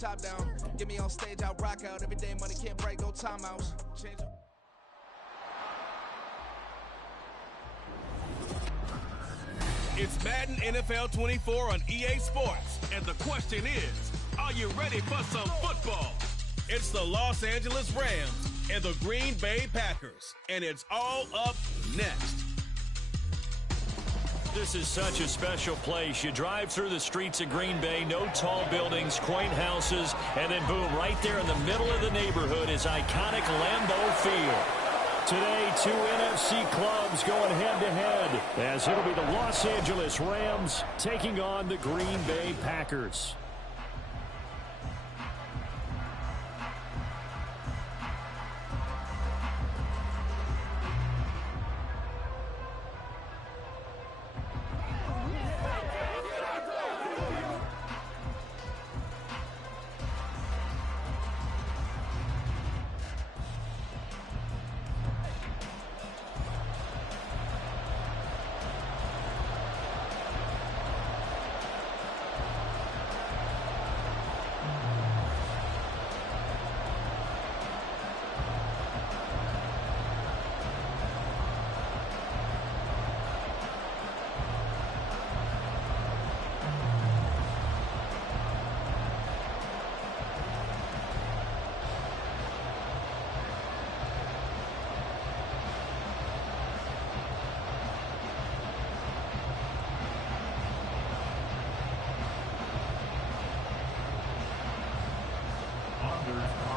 Top down, get me on stage, I'll rock out. Every day money can't break, no timeouts. It's Madden NFL 24 on EA Sports. And the question is, are you ready for some football? It's the Los Angeles Rams and the Green Bay Packers. And it's all up next. This is such a special place. You drive through the streets of Green Bay, no tall buildings, quaint houses, and then boom, right there in the middle of the neighborhood is iconic Lambeau Field. Today, two NFC clubs going head-to-head as it'll be the Los Angeles Rams taking on the Green Bay Packers.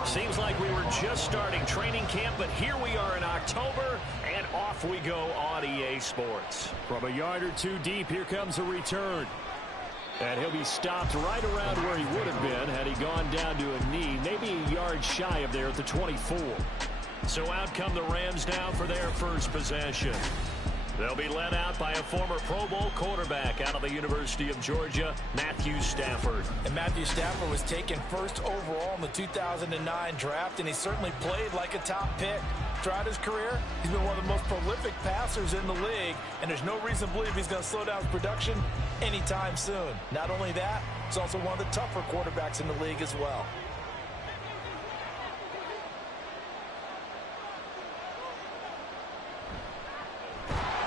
Seems like we were just starting training camp, but here we are in October, and off we go on EA Sports. From a yard or two deep, here comes a return. And he'll be stopped right around where he would have been had he gone down to a knee, maybe a yard shy of there at the 24. So out come the Rams now for their first possession. They'll be led out by a former Pro Bowl quarterback out of the University of Georgia, Matthew Stafford. And Matthew Stafford was taken first overall in the 2009 draft, and he certainly played like a top pick. Throughout his career, he's been one of the most prolific passers in the league, and there's no reason to believe he's going to slow down his production anytime soon. Not only that, he's also one of the tougher quarterbacks in the league as well.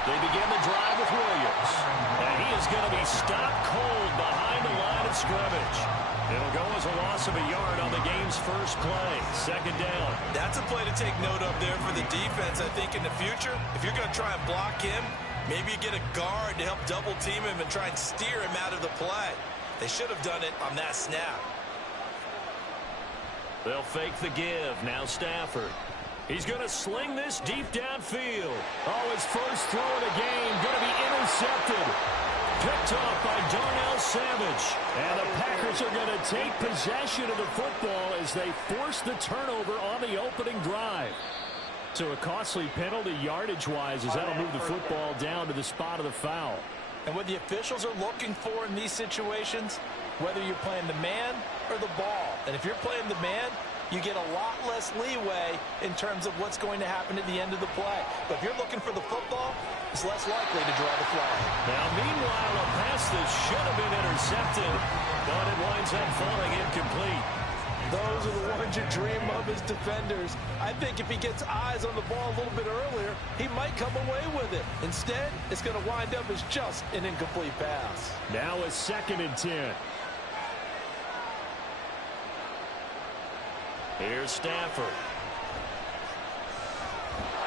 They begin the drive with Williams. And he is going to be stopped cold behind the line of scrimmage. It'll go as a loss of a yard on the game's first play. Second down. That's a play to take note of there for the defense, I think, in the future. If you're going to try and block him, maybe you get a guard to help double team him and try and steer him out of the play. They should have done it on that snap. They'll fake the give. Now Stafford. He's going to sling this deep downfield. Oh, his first throw of the game going to be intercepted. Picked off by Darnell Savage. And the Packers are going to take possession of the football as they force the turnover on the opening drive. So a costly penalty yardage-wise as that'll move the football down to the spot of the foul. And what the officials are looking for in these situations, whether you're playing the man or the ball. And if you're playing the man, you get a lot less leeway in terms of what's going to happen at the end of the play. But if you're looking for the football, it's less likely to draw the flag. Now, meanwhile, a pass that should have been intercepted, but it winds up falling incomplete. Those are the ones you dream of as defenders. I think if he gets eyes on the ball a little bit earlier, he might come away with it. Instead, it's going to wind up as just an incomplete pass. Now a 2nd and 10. Here's Stafford.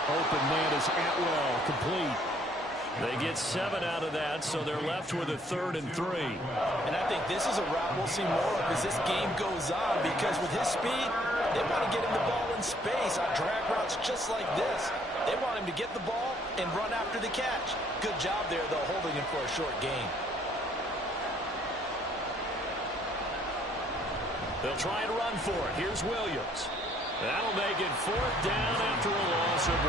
Open man is Atwell, complete. They get 7 out of that, so they're left with a 3rd and 3. And I think this is a route we'll see more of as this game goes on, because with his speed, they want to get him the ball in space on drag routes just like this. They want him to get the ball and run after the catch. Good job there, though, holding him for a short gain. They'll try and run for it. Here's Williams. That'll make it 4th down after a loss of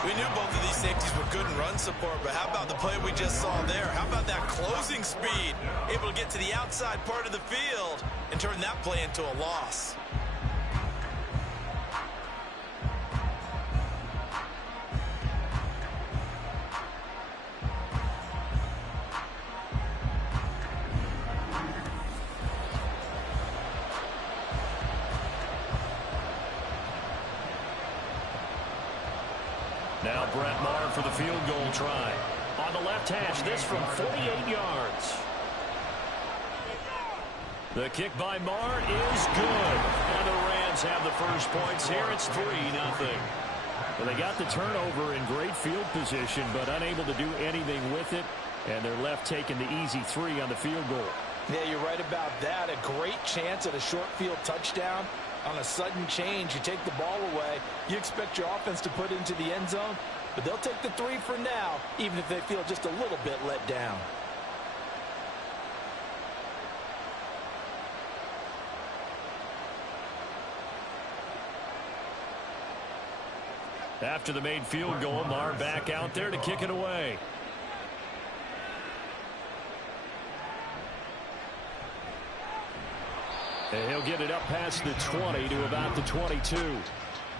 1. We knew both of these safeties were good in run support, but how about the play we just saw there? How about that closing speed? Able to get to the outside part of the field and turn that play into a loss. Now Brett Maher for the field goal try. On the left hash, this from 48 yards. The kick by Maher is good. And the Rams have the first points here. It's 3-0. Well, they got the turnover in great field position, but unable to do anything with it. And they're left taking the easy 3 on the field goal. Yeah, you're right about that. A great chance at a short field touchdown. On a sudden change, you take the ball away. You expect your offense to put into the end zone, but they'll take the 3 for now, even if they feel just a little bit let down. After the made field goal, Maher back out there to kick it away. And he'll get it up past the 20 to about the 22.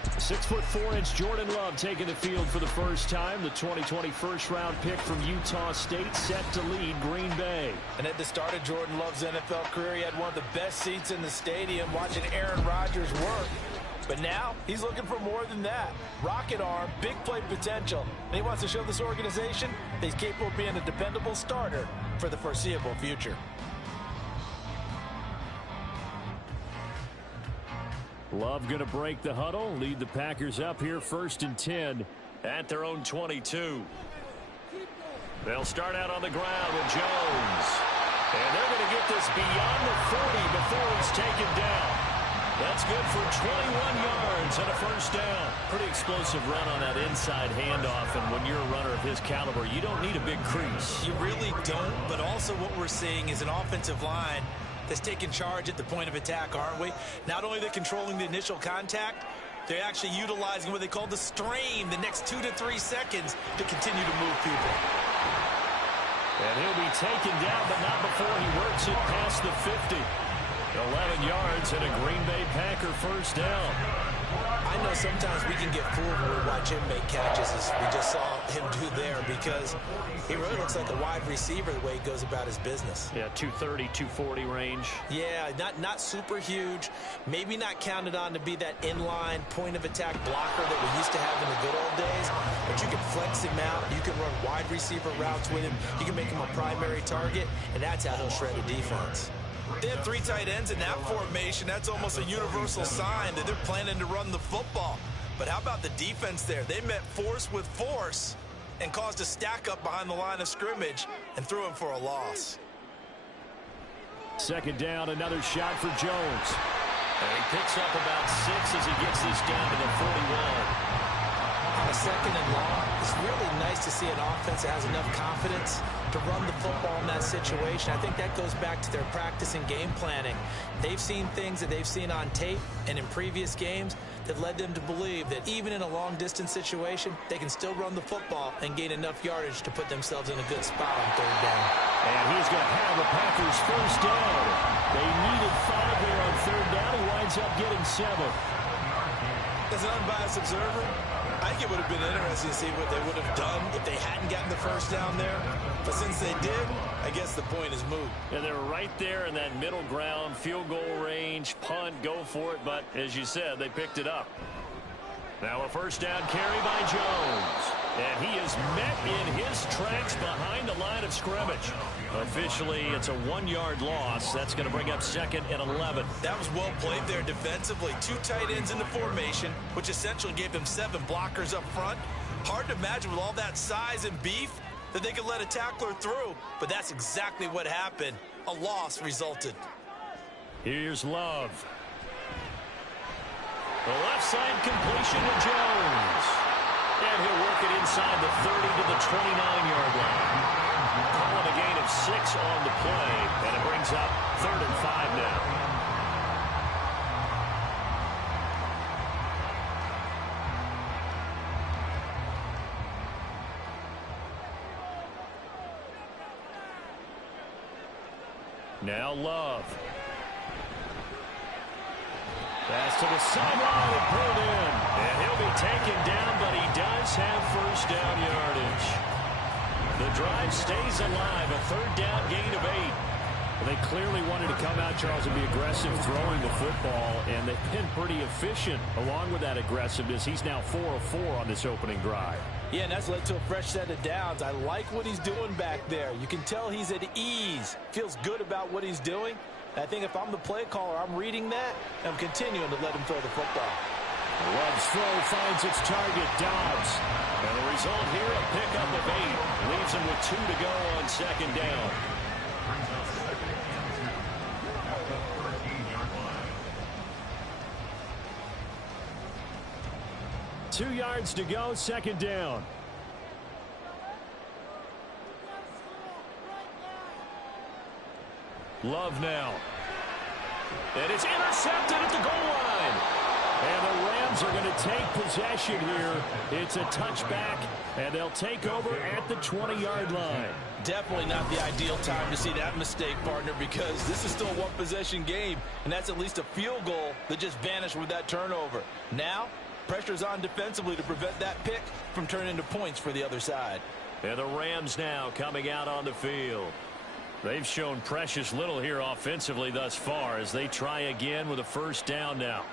6'4" Jordan Love taking the field for the first time. The 2020 first-round pick from Utah State set to lead Green Bay. And at the start of Jordan Love's NFL career, he had one of the best seats in the stadium watching Aaron Rodgers work. But now he's looking for more than that. Rocket arm, big play potential. And he wants to show this organization that he's capable of being a dependable starter for the foreseeable future. Love going to break the huddle, lead the Packers up here 1st and 10 at their own 22. They'll start out on the ground with Jones. And they're going to get this beyond the 40 before he's taken down. That's good for 21 yards and a first down. Pretty explosive run on that inside handoff, and when you're a runner of his caliber, you don't need a big crease. You really don't, but also what we're seeing is an offensive line that's taking charge at the point of attack, aren't we? Not only are they controlling the initial contact, they're actually utilizing what they call the strain, the next 2 to 3 seconds to continue to move people. And he'll be taken down, but not before he works it past the 50. 11 yards and a Green Bay Packer first down. I know sometimes we can get fooled when we watch him make catches, as we just saw him do there, because he really looks like a wide receiver the way he goes about his business. Yeah, 230, 240 range. Yeah, not super huge. Maybe not counted on to be that inline point-of-attack blocker that we used to have in the good old days. But you can flex him out. You can run wide receiver routes with him. You can make him a primary target, and that's how he'll shred a defense. They have 3 tight ends in that formation. That's almost a universal sign that they're planning to run the football. But how about the defense there? They met force with force and caused a stack up behind the line of scrimmage and threw him for a loss. 2nd down, another shot for Jones. And he picks up about 6 as he gets this down to the 41. On a 2nd and long, it's really nice to see an offense that has enough confidence to run the football in that situation. I think that goes back to their practice and game planning. They've seen things that they've seen on tape and in previous games that led them to believe that even in a long-distance situation, they can still run the football and gain enough yardage to put themselves in a good spot on 3rd down. And he's going to have the Packers first down. They needed 5 there on 3rd down. He winds up getting 7. As an unbiased observer, I think it would have been interesting to see what they would have done if they hadn't gotten the first down there. But since they did, I guess the point is moot. And they're right there in that middle ground, field goal range, punt, go for it. But as you said, they picked it up. Now a first down carry by Jones. And he is met in his tracks behind the line of scrimmage. Officially, it's a 1-yard loss. That's going to bring up 2nd and 11. That was well played there defensively. 2 tight ends in the formation, which essentially gave them 7 blockers up front. Hard to imagine with all that size and beef that they could let a tackler through. But that's exactly what happened. A loss resulted. Here's Love. The left side completion to Jones. And he'll work it inside the 30 to the 29-yard line. Calling a gain of 6 on the play, and it brings up 3rd and 5 now. Now Love. Pass to the sideline and pulled in. And he'll be taken down, but he does have first down yardage. The drive stays alive, a 3rd down gain of 8. Well, they clearly wanted to come out, Charles, and be aggressive throwing the football, and they've been pretty efficient along with that aggressiveness. He's now 4 of 4 on this opening drive. Yeah, and that's led to a fresh set of downs. I like what he's doing back there. You can tell he's at ease. Feels good about what he's doing. I think if I'm the play caller, I'm reading that, and I'm continuing to let him throw the football. Love's throw finds its target, Dobbs. And the result here, a pickup of 8. Leaves him with 2 to go on second down. Two yards to go, second down. Love now. And it's intercepted at the goal line. And the Rams are going to take possession here. It's a touchback, and they'll take over at the 20-yard line. Definitely not the ideal time to see that mistake, partner, because this is still a one-possession game, and that's at least a field goal that just vanished with that turnover. Now, pressure's on defensively to prevent that pick from turning into points for the other side. And the Rams now coming out on the field. They've shown precious little here offensively thus far as they try again with a first down now.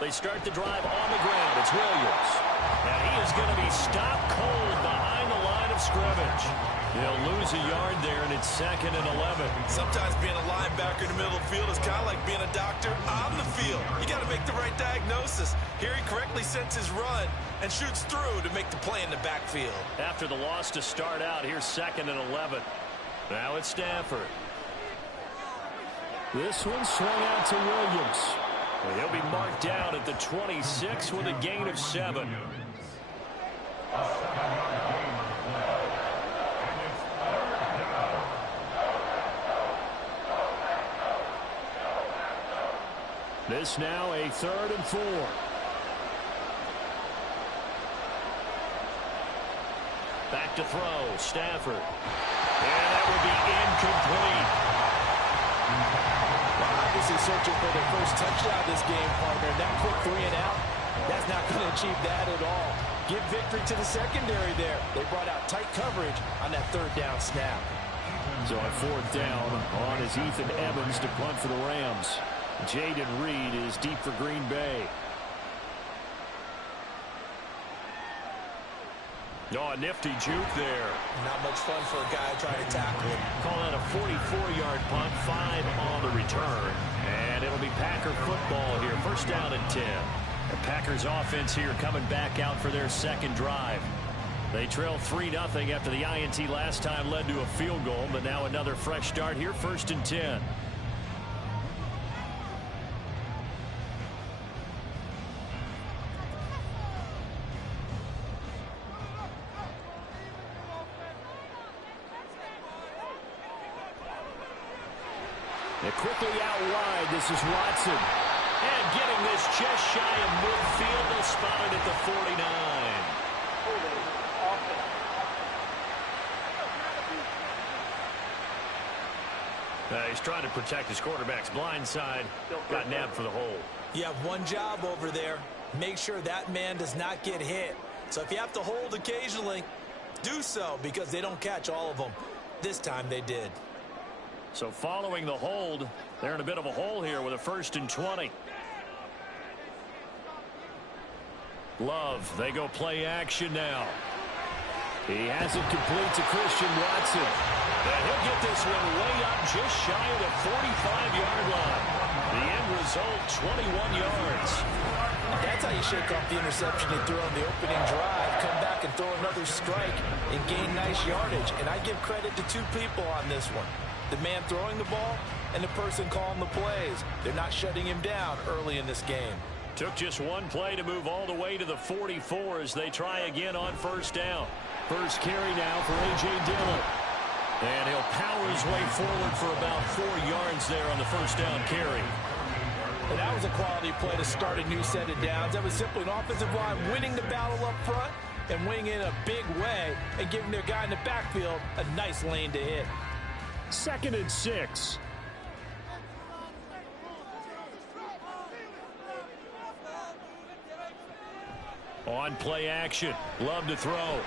They start the drive on the ground. It's Williams. And he is going to be stopped cold behind the line of scrimmage. He'll lose a yard there, and it's 2nd and 11. Sometimes being a linebacker in the middle of the field is kind of like being a doctor on the field. You got to make the right diagnosis. Here he correctly sets his run and shoots through to make the play in the backfield. After the loss to start out, here's 2nd and 11. Now it's Stafford. This one swung out to Williams. He'll be marked down at the 26 with a gain of 7. This now a 3rd and 4. Back to throw, Stafford. And that will be incomplete. Obviously searching for their first touchdown this game, partner. That quick 3 and out, that's not going to achieve that at all. Give victory to the secondary there. They brought out tight coverage on that 3rd down snap. So on 4th down, on is Ethan Evans to punt for the Rams. Jaden Reed is deep for Green Bay. Oh, a nifty juke there. Not much fun for a guy trying to tackle him. Call that a 44-yard punt, 5 on the return. And it'll be Packer football here. First down and 10. The Packers offense here coming back out for their second drive. They trail 3-0 after the INT last time led to a field goal, but now another fresh start here, 1st and 10. They're quickly out wide. This is Watson. And getting this just shy of midfield. They'll spot it at the 49. He's trying to protect his quarterback's blind side. Got nabbed for the hole. You have one job over there. Make sure that man does not get hit. So if you have to hold occasionally, do so, because they don't catch all of them. This time they did. So following the hold, they're in a bit of a hole here with a 1st and 20. Love, they go play action now. He has it complete to Christian Watson. And he'll get this one way up just shy of the 45-yard line. The end result, 21 yards. That's how you shake off the interception you threw on the opening drive. Come back and throw another strike and gain nice yardage. And I give credit to 2 people on this one. The man throwing the ball and the person calling the plays. They're not shutting him down early in this game. Took just one play to move all the way to the 44 as they try again on first down. First carry now for A.J. Dillon. And he'll power his way forward for about 4 yards there on the first down carry. And that was a quality play to start a new set of downs. That was simply an offensive line winning the battle up front and winning in a big way and giving their guy in the backfield a nice lane to hit. 2nd and 6. On play action. Love to throw.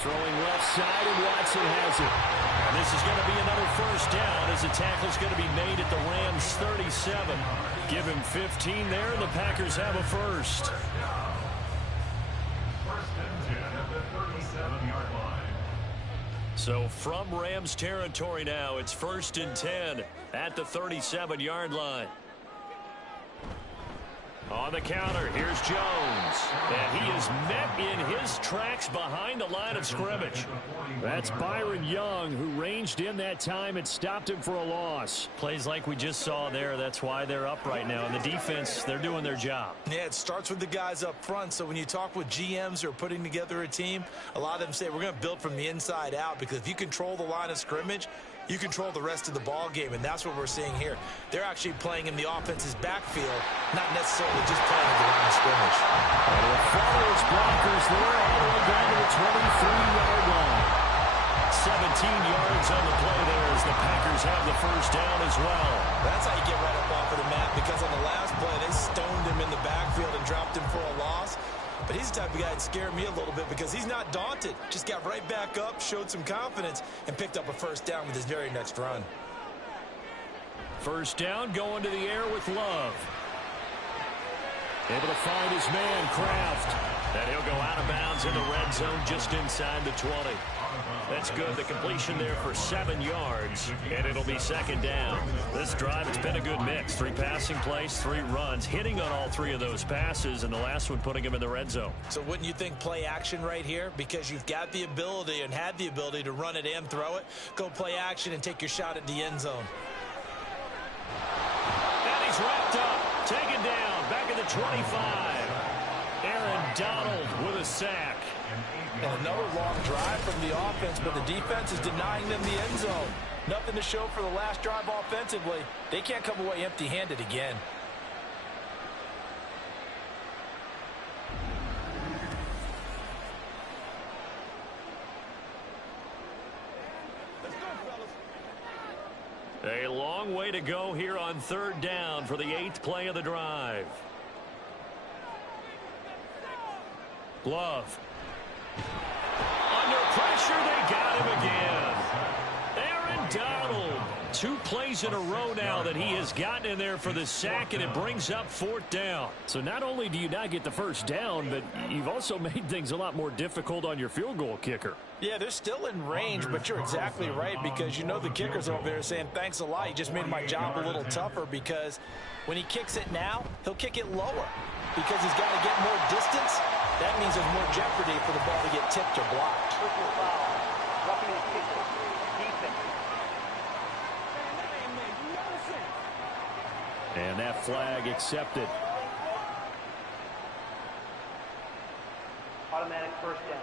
Throwing left side, and Watson has it. And this is going to be another first down as the tackle's going to be made at the Rams' 37. Give him 15 there, and the Packers have a first. First and 10 at the 37-yard line. So from Rams territory now, it's 1st and 10 at the 37-yard line. On the counter, here's Jones. And he is met in his tracks behind the line of scrimmage. That's Byron Young, who ranged in that time and stopped him for a loss. Plays like we just saw there. That's why they're up right now. And the defense, they're doing their job. Yeah, it starts with the guys up front. So when you talk with GMs who are putting together a team, a lot of them say we're going to build from the inside out, because if you control the line of scrimmage, you control the rest of the ball game, and that's what we're seeing here. They're actually playing in the offense's backfield, not necessarily just playing at the line of scrimmage. And the follows blockers there all the way down to the 23-yard line. 17 yards on the play there as the Packers have the first down as well. That's how you get right up off of the mat, because on the last play, they stoned him in the backfield and dropped him for a loss. But he's the type of guy that scared me a little bit, because he's not daunted. Just got right back up, showed some confidence, and picked up a first down with his very next run. First down, going to the air with Love. Able to find his man, Kraft. And he'll go out of bounds in the red zone just inside the 20. That's good. The completion there for 7 yards, and it'll be second down. This drive, it's been a good mix. 3 passing plays, 3 runs, hitting on all 3 of those passes, and the last one putting him in the red zone. So wouldn't you think play action right here? Because you've got the ability and had the ability to run it and throw it. Go play action and take your shot at the end zone. And he's wrapped up, taken down, back at the 25. Aaron Donald with a sack. And another long drive from the offense, but the defense is denying them the end zone. Nothing to show for the last drive offensively. They can't come away empty-handed again. A long way to go here on 3rd down for the 8th play of the drive. Love. Under pressure, they got him again. Aaron Donald. 2 plays in a row now that he has gotten in there for the sack, and it brings up 4th down. So not only do you not get the first down, but you've also made things a lot more difficult on your field goal kicker. Yeah, they're still in range, but you're exactly right, because you know the kicker's over there saying, thanks a lot, you just made my job a little tougher, because when he kicks it now, he'll kick it lower, because he's got to get more distance. That means there's more jeopardy for the ball to get tipped or blocked. And that flag accepted. Automatic first down.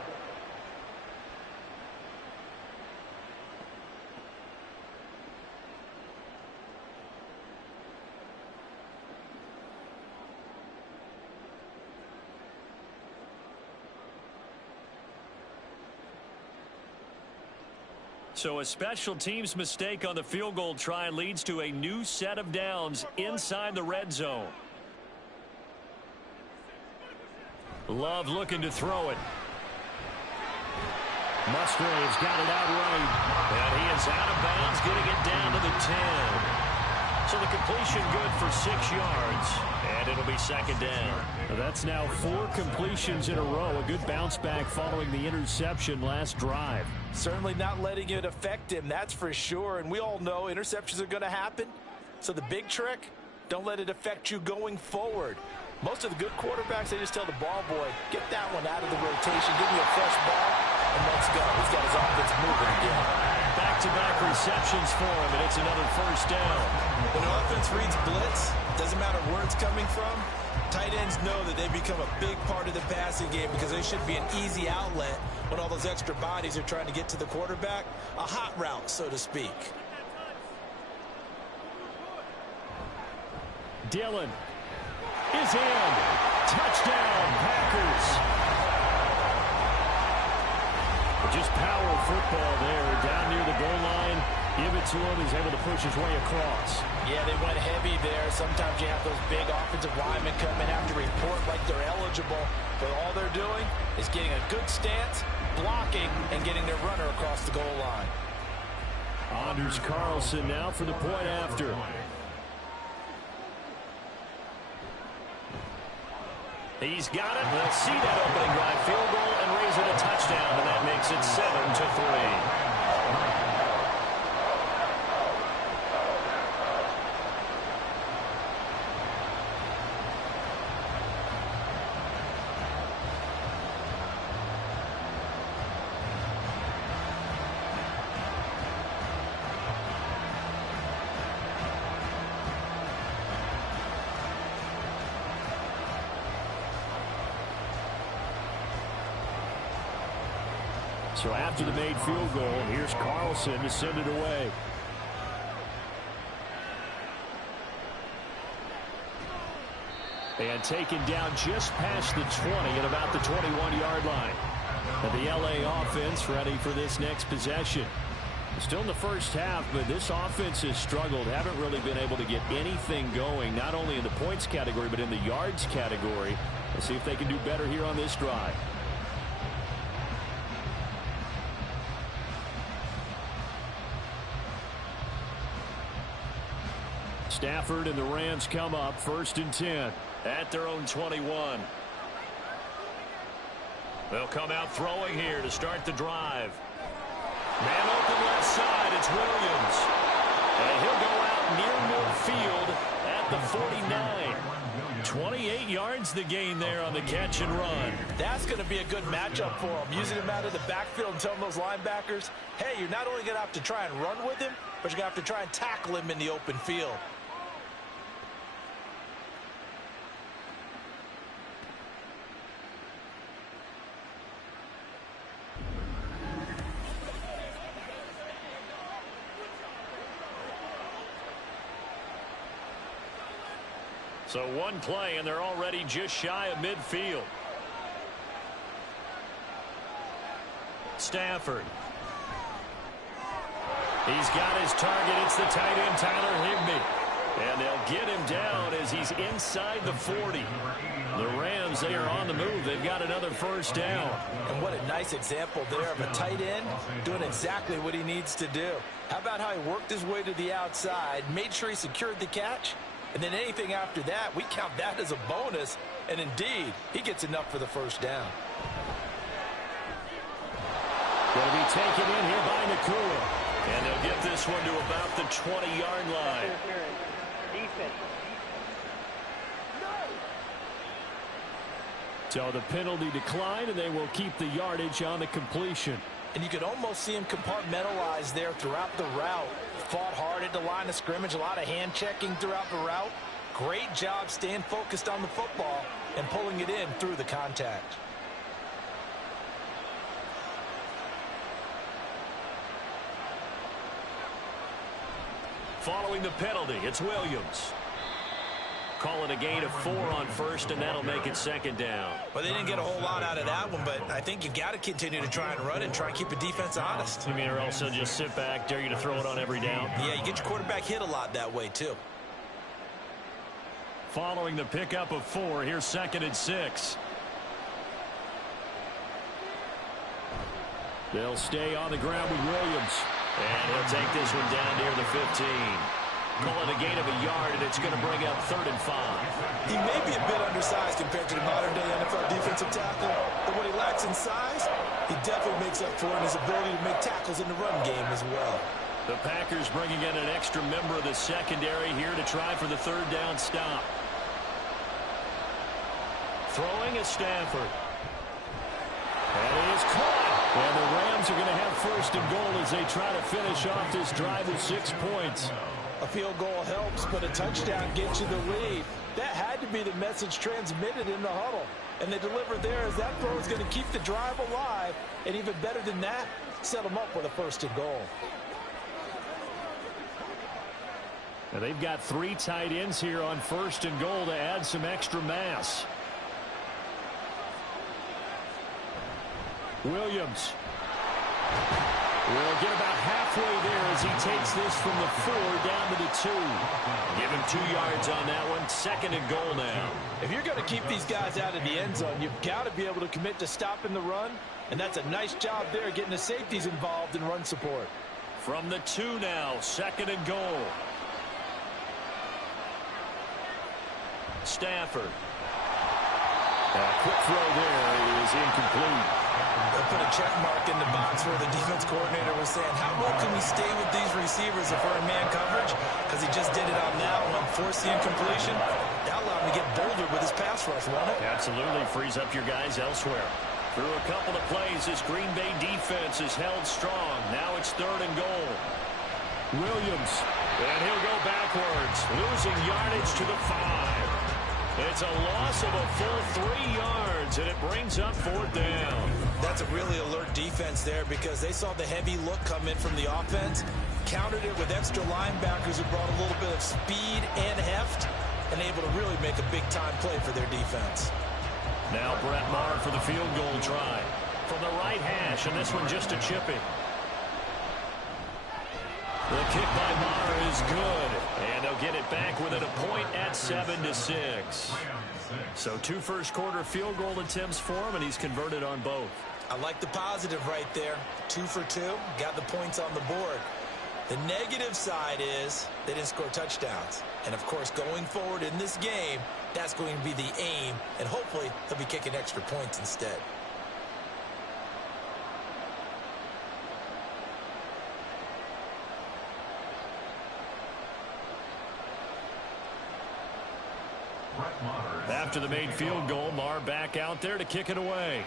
So a special teams mistake on the field goal try leads to a new set of downs inside the red zone. Love looking to throw it. Musgrave's got it outright. And he is out of bounds, getting it down to the 10. So the completion good for 6 yards. And it'll be second down. That's now 4 completions in a row. A good bounce back following the interception last drive. Certainly not letting it affect him, that's for sure. And we all know interceptions are going to happen. So the big trick, don't let it affect you going forward. Most of the good quarterbacks, they just tell the ball boy, get that one out of the rotation, give me a fresh ball, and let's go. He's got his offense moving again. Back-to-back receptions for him, and it's another first down. When an offense reads blitz, doesn't matter where it's coming from, tight ends know that they become a big part of the passing game, because they should be an easy outlet when all those extra bodies are trying to get to the quarterback. A hot route, so to speak. Dillon is in. Touchdown, Packers. Just power football there. Down near the goal line. Give it to him. He's able to push his way across. Yeah, they went heavy there. Sometimes you have those big offensive linemen come in, have to report like they're eligible. But all they're doing is getting a good stance, blocking, and getting their runner across the goal line. Anders Carlson now for the point after. He's got it. They'll see that opening drive field goal and raise it a touchdown, and that makes it 7-3. So after the made field goal, here's Carlson to send it away. And taken down just past the 20 at about the 21-yard line. And the LA offense ready for this next possession. Still in the first half, but this offense has struggled. Haven't really been able to get anything going, not only in the points category, but in the yards category. Let's see if they can do better here on this drive. Stafford and the Rams come up 1st and 10 at their own 21. They'll come out throwing here to start the drive. Man open left side, it's Williams. And he'll go out near midfield at the 49. 28 yards the gain there on the catch and run. That's going to be a good matchup for him. Using him out of the backfield and telling those linebackers, hey, you're not only going to have to try and run with him, but you're going to have to try and tackle him in the open field. So one play, and they're already just shy of midfield. Stafford. He's got his target. It's the tight end, Tyler Higbee. And they'll get him down as he's inside the 40. The Rams, they are on the move. They've got another first down. And what a nice example there of a tight end doing exactly what he needs to do. How about how he worked his way to the outside, made sure he secured the catch, and then anything after that, we count that as a bonus. And indeed, he gets enough for the first down. Going to be taken in here by Nakua. And they'll get this one to about the 20-yard line. So the penalty declined, and they will keep the yardage on the completion. And you could almost see him compartmentalize there throughout the route. Fought hard at the line of scrimmage, a lot of hand checking throughout the route. Great job staying focused on the football and pulling it in through the contact. Following the penalty, it's Williams. Calling a gain of 4 on first, and that'll make it 2nd down. Well, they didn't get a whole lot out of that one, but I think you've got to continue to try and run and try and keep the defense honest. You mean, or else they'll just sit back, dare you to throw it on every down? Yeah, you get your quarterback hit a lot that way, too. Following the pickup of 4, here's 2nd and 6. They'll stay on the ground with Williams. And he'll take this one down near the 15. Calling a gain of a yard, and it's going to bring up 3rd and 5. He may be a bit undersized compared to the modern-day NFL defensive tackle, but what he lacks in size, he definitely makes up for in his ability to make tackles in the run game as well. The Packers bringing in an extra member of the secondary here to try for the 3rd down stop. Throwing is Stafford. And he is caught. And the Rams are going to have 1st and goal as they try to finish off this drive with 6 points. A field goal helps, but a touchdown gets you the lead. That had to be the message transmitted in the huddle. And they delivered there as that throw is going to keep the drive alive. And even better than that, set them up with a 1st and goal. And they've got 3 tight ends here on 1st and goal to add some extra mass. Williams. We'll get about halfway there as he takes this from the 4 down to the 2. Give him 2 yards on that one. 2nd and goal now. If you're going to keep these guys out of the end zone, you've got to be able to commit to stopping the run, and that's a nice job there getting the safeties involved in run support. From the 2 now, 2nd and goal. Stafford. A quick throw there is incomplete. They'll put a check mark in the box where the defense coordinator was saying, how well can we stay with these receivers if we're in man coverage? Because he just did it on that one, forced the incompletion. That allowed him to get bolder with his pass rush, won't it? Absolutely, frees up your guys elsewhere. Through a couple of plays, this Green Bay defense is held strong. Now it's 3rd and goal. Williams, and he'll go backwards, losing yardage to the 5. It's a loss of a full 3 yards, and it brings up 4th down. That's a really alert defense there because they saw the heavy look come in from the offense, countered it with extra linebackers who brought a little bit of speed and heft, and able to really make a big-time play for their defense. Now Brett Maher for the field goal try. From the right hash, and this one just a chipping. The kick by Maher is good, and they'll get it back within a point at 7-6. So 2 first-quarter field goal attempts for him, and he's converted on both. I like the positive right there. 2 for 2, got the points on the board. The negative side is they didn't score touchdowns. And, of course, going forward in this game, that's going to be the aim, and hopefully they'll be kicking extra points instead. After the made field goal, Maher back out there to kick it away.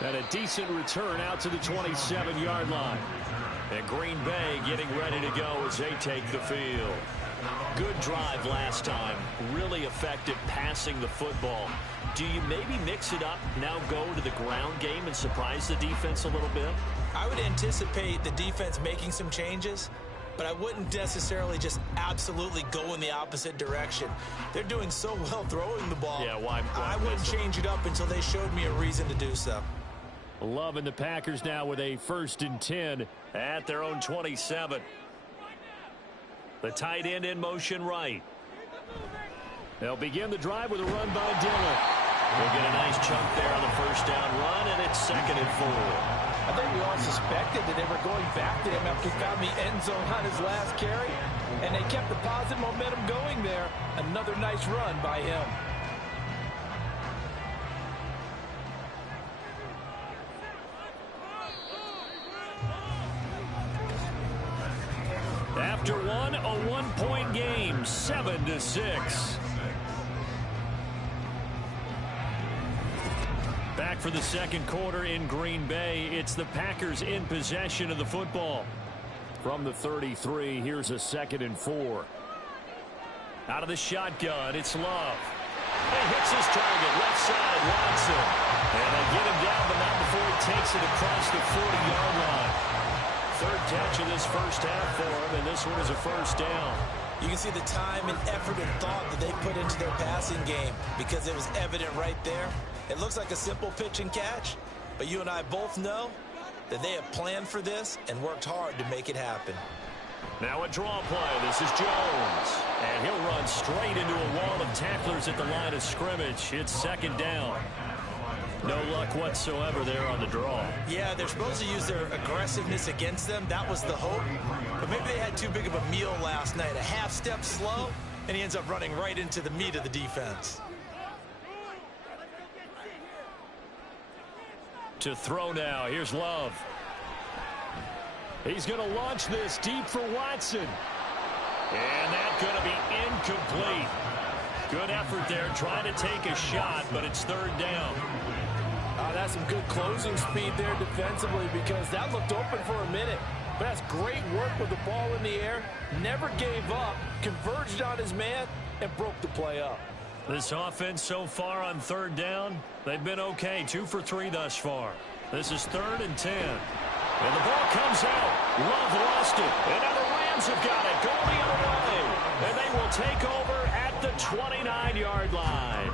And a decent return out to the 27-yard line. And Green Bay getting ready to go as they take the field. Good drive last time. Really effective passing the football. Do you maybe mix it up, now go to the ground game and surprise the defense a little bit? I would anticipate the defense making some changes, but I wouldn't necessarily just absolutely go in the opposite direction. They're doing so well throwing the ball. Yeah, why I wouldn't change it up until they showed me a reason to do so. Loving the Packers now with a 1st and 10 at their own 27. The tight end in motion right. They'll begin the drive with a run by Dillon. They'll get a nice chunk there on the 1st down run, and it's 2nd and 4. I think we all suspected that they were going back to him after he found the end zone on his last carry, and they kept the positive momentum going there. Another nice run by him. After one, a 1-point game, 7-6. Back for the 2nd quarter in Green Bay. It's the Packers in possession of the football. From the 33, here's a 2nd and 4. Out of the shotgun, it's Love. He hits his target, left side, Watson. And they get him down, but not before he takes it across the 40-yard line. 3rd catch of this first half for him, and this one is a 1st down. You can see the time and effort and thought that they put into their passing game because it was evident right there. It looks like a simple pitch and catch, but you and I both know that they have planned for this and worked hard to make it happen. Now a draw play. This is Jones. And he'll run straight into a wall of tacklers at the line of scrimmage. It's 2nd down. No luck whatsoever there on the draw. Yeah, they're supposed to use their aggressiveness against them. That was the hope. But maybe they had too big of a meal last night. A half step slow, and he ends up running right into the meat of the defense. To throw now. Here's Love. He's going to launch this deep for Watson. And that's going to be incomplete. Good effort there, trying to take a shot, but it's 3rd down. That's some good closing speed there defensively because that looked open for a minute. But that's great work with the ball in the air. Never gave up, converged on his man, and broke the play up. This offense so far on 3rd down, they've been okay. 2 for 3 thus far. This is 3rd and 10. And the ball comes out. Love lost it. And now the Rams have got it. Going the other way. And they will take over at at the 29-yard line.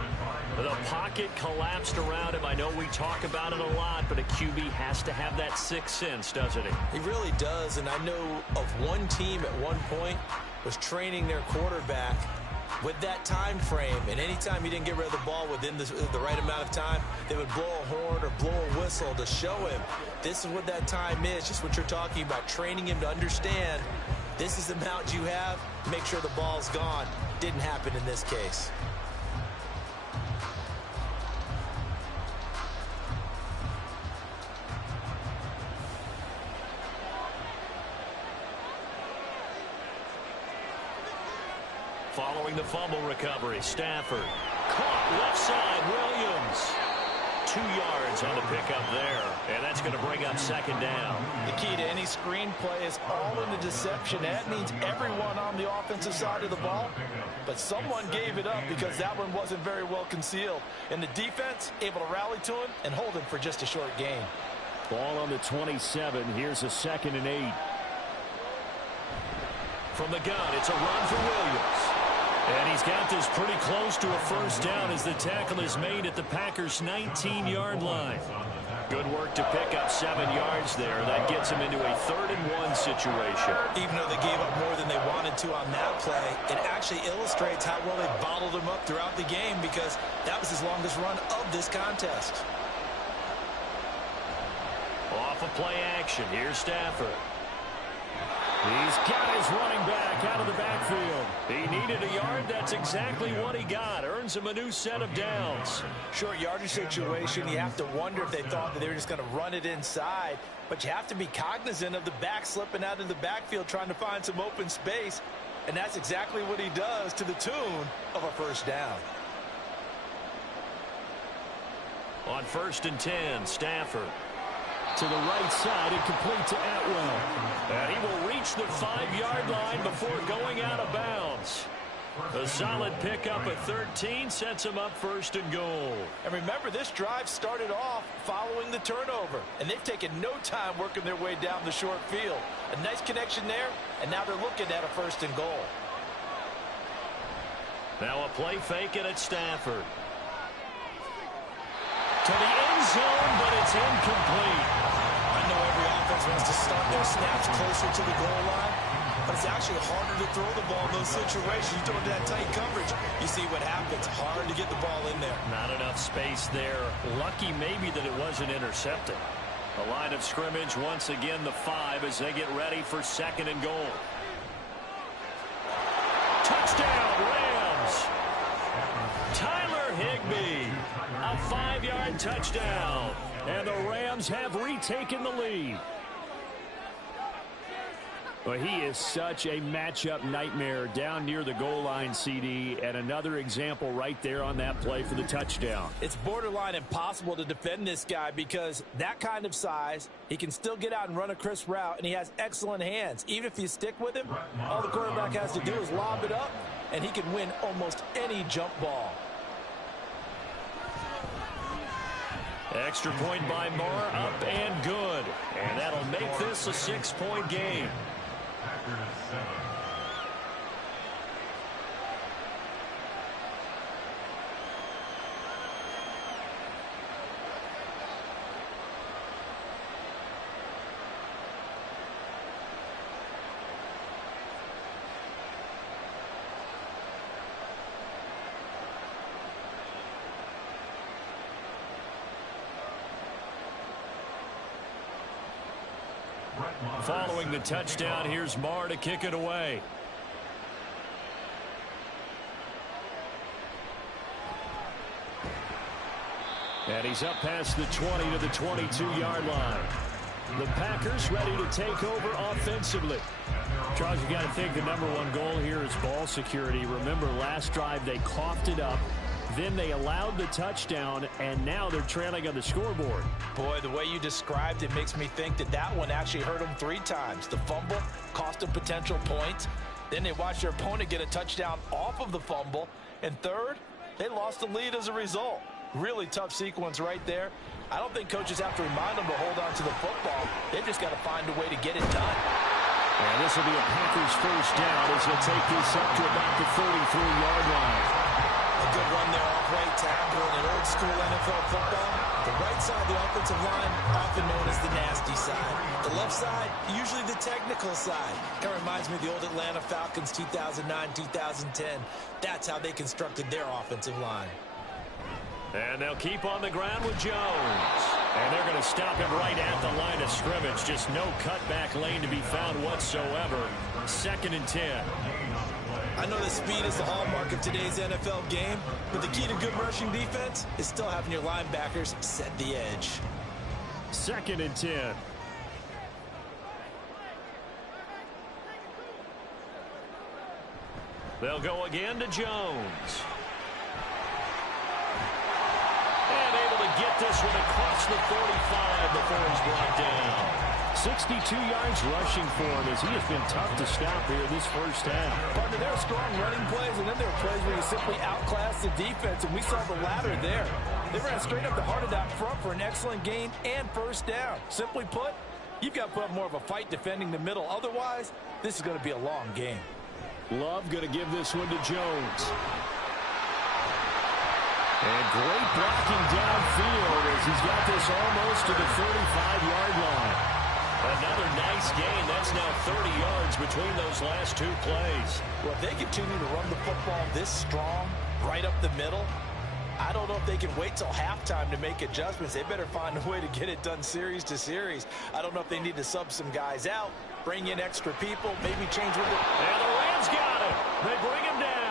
The pocket collapsed around him. I know we talk about it a lot, but a QB has to have that sixth sense, doesn't he? He really does, and I know of one team at one point was training their quarterback with that time frame, and anytime he didn't get rid of the ball within the right amount of time, they would blow a horn or blow a whistle to show him this is what that time is, just what you're talking about, training him to understand this is the amount you have, make sure the ball's gone. Didn't happen in this case. Following the fumble recovery, Stafford. Caught left side, Williams. 2 yards on the pickup there, and that's going to bring up second down. The key to any screen play is all in the deception. That means everyone on the offensive side of the ball, but someone gave it up because that one wasn't very well concealed. And the defense able to rally to him and hold him for just a short gain. Ball on the 27. Here's a 2nd and 8. From the gun, it's a run for Williams. And he's got this pretty close to a first down as the tackle is made at the Packers' 19-yard line. Good work to pick up 7 yards there. That gets him into a 3rd and 1 situation. Even though they gave up more than they wanted to on that play, it actually illustrates how well they bottled him up throughout the game because that was his longest run of this contest. Off of play action, here's Stafford. He's got his running back out of the backfield. He needed a yard. That's exactly what he got. Earns him a new set of downs. Short yardage situation, you have to wonder if they thought that they were just going to run it inside. But you have to be cognizant of the back slipping out of the backfield trying to find some open space. And that's exactly what he does to the tune of a first down. On 1st and 10, Stafford. To the right side and complete to Atwell. And he will reach the 5-yard line before going out of bounds. A solid pickup at 13 sets him up 1st and goal. And remember, this drive started off following the turnover. And they've taken no time working their way down the short field. A nice connection there, and now they're looking at a 1st and goal. Now a play fake it at Stafford. To the end zone, but it's incomplete. I know every offense wants to start their snaps closer to the goal line, but it's actually harder to throw the ball in those situations. You throw it that tight coverage, you see what happens. Hard to get the ball in there. Not enough space there. Lucky maybe that it wasn't intercepted. The line of scrimmage once again the 5 as they get ready for 2nd and goal. Touchdown, Rams! Tyler Higbee. A 5-yard touchdown. And the Rams have retaken the lead. Well, he is such a matchup nightmare down near the goal line, CD, and another example right there on that play for the touchdown. It's borderline impossible to defend this guy because that kind of size, he can still get out and run a crisp route, and he has excellent hands. Even if you stick with him, all the quarterback has to do is lob it up, and he can win almost any jump ball. Extra point by Moore, up and good. And that'll make this a 6-point game. Packers 7. Following the touchdown, here's Marr to kick it away. And he's up past the 20 to the 22-yard line. The Packers ready to take over offensively. Charles, you got to think the #1 goal here is ball security. Remember, last drive they coughed it up. Then they allowed the touchdown, and now they're trailing on the scoreboard. Boy, the way you described it makes me think that that one actually hurt them 3 times. The fumble cost them potential points. Then they watched their opponent get a touchdown off of the fumble. And third, they lost the lead as a result. Really tough sequence right there. I don't think coaches have to remind them to hold on to the football. They've just got to find a way to get it done. And this will be a Packers first down as he'll take this up to about the 33-yard line. A good run there off right tackle in old school NFL football. The right side of the offensive line, often known as the nasty side. The left side, usually the technical side. Kind of reminds me of the old Atlanta Falcons 2009-2010. That's how they constructed their offensive line. And they'll keep on the ground with Jones. And they're going to stop him right at the line of scrimmage. Just no cutback lane to be found whatsoever. 2nd and 10. I know that speed is the hallmark of today's NFL game, but the key to good rushing defense is still having your linebackers set the edge. 2nd and 10. They'll go again to Jones. And able to get this one across the 45 before he's brought down. 62 yards rushing for him as he has been tough to stop here this first half. Partner, there are strong running plays, and then there are plays where you simply outclass the defense, and we saw the latter there. They ran straight up the heart of that front for an excellent gain and first down. Simply put, you've got to put up more of a fight defending the middle. Otherwise, this is going to be a long game. Love going to give this one to Jones. And great blocking downfield as he's got this almost to the 35-yard line. Another nice gain. That's now 30 yards between those last two plays. Well, if they continue to run the football this strong, right up the middle, I don't know if they can wait till halftime to make adjustments. They better find a way to get it done series to series. I don't know if they need to sub some guys out, bring in extra people, maybe change with it. And the Rams got it. They bring him down.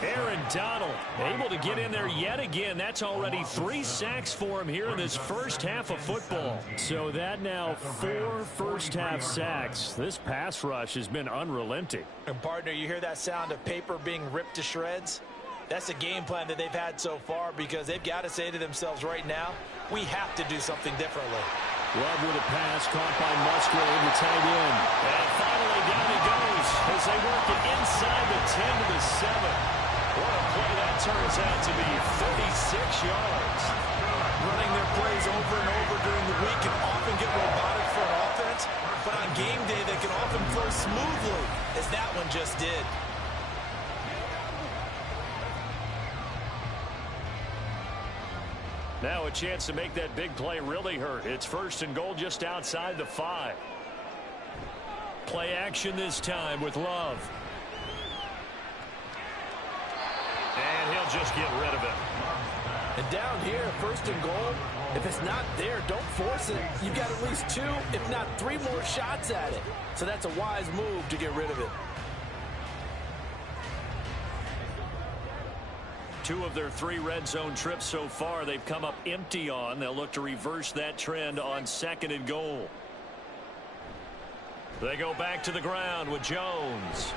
Aaron Donald able to get in there yet again. That's already 3 sacks for him here in this first half of football. So that now 4 first-half sacks. This pass rush has been unrelenting. And, partner, you hear that sound of paper being ripped to shreds? That's a game plan that they've had so far because they've got to say to themselves right now, we have to do something differently. Love with a pass caught by Musgrave, the tight end. And finally down he goes as they work it inside the 10 to the 7. What a play that turns out to be, 36 yards. Running their plays over and over during the week can often get robotic for an offense, but on game day they can often flow smoothly, as that one just did. Now a chance to make that big play really hurt. It's 1st and goal just outside the 5. Play action this time with Love. And he'll just get rid of it. And down here, 1st and goal, if it's not there, don't force it. You've got at least 2, if not 3 more shots at it. So that's a wise move to get rid of it. 2 of their 3 red zone trips so far they've come up empty on. They'll look to reverse that trend on 2nd and goal. They go back to the ground with Jones.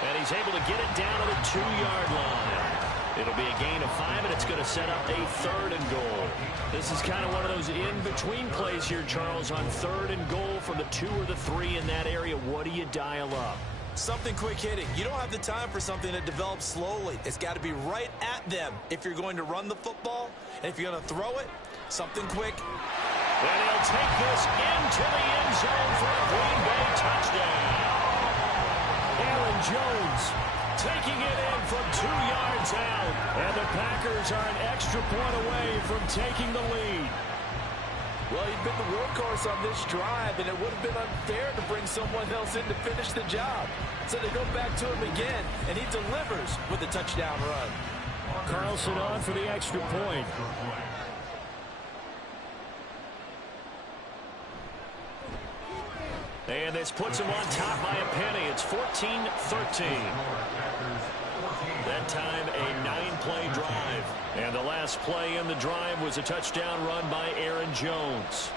And he's able to get it down to the 2-yard line. It'll be a gain of 5, and it's going to set up a 3rd and goal. This is kind of one of those in-between plays here, Charles, on 3rd and goal from the 2 or the 3 in that area. What do you dial up? Something quick hitting. You don't have the time for something that develops slowly. It's got to be right at them if you're going to run the football. And if you're going to throw it, something quick. And he'll take this into the end zone for a Green Bay touchdown. Aaron Jones taking it in from 2 yards out. And the Packers are an extra point away from taking the lead. Well, he'd been the workhorse on this drive, and it would have been unfair to bring someone else in to finish the job. So they go back to him again, and he delivers with a touchdown run. Carlson on for the extra point. And this puts him on top by a penny. It's 14-13. That time a 9-play drive. And the last play in the drive was a touchdown run by Aaron Jones.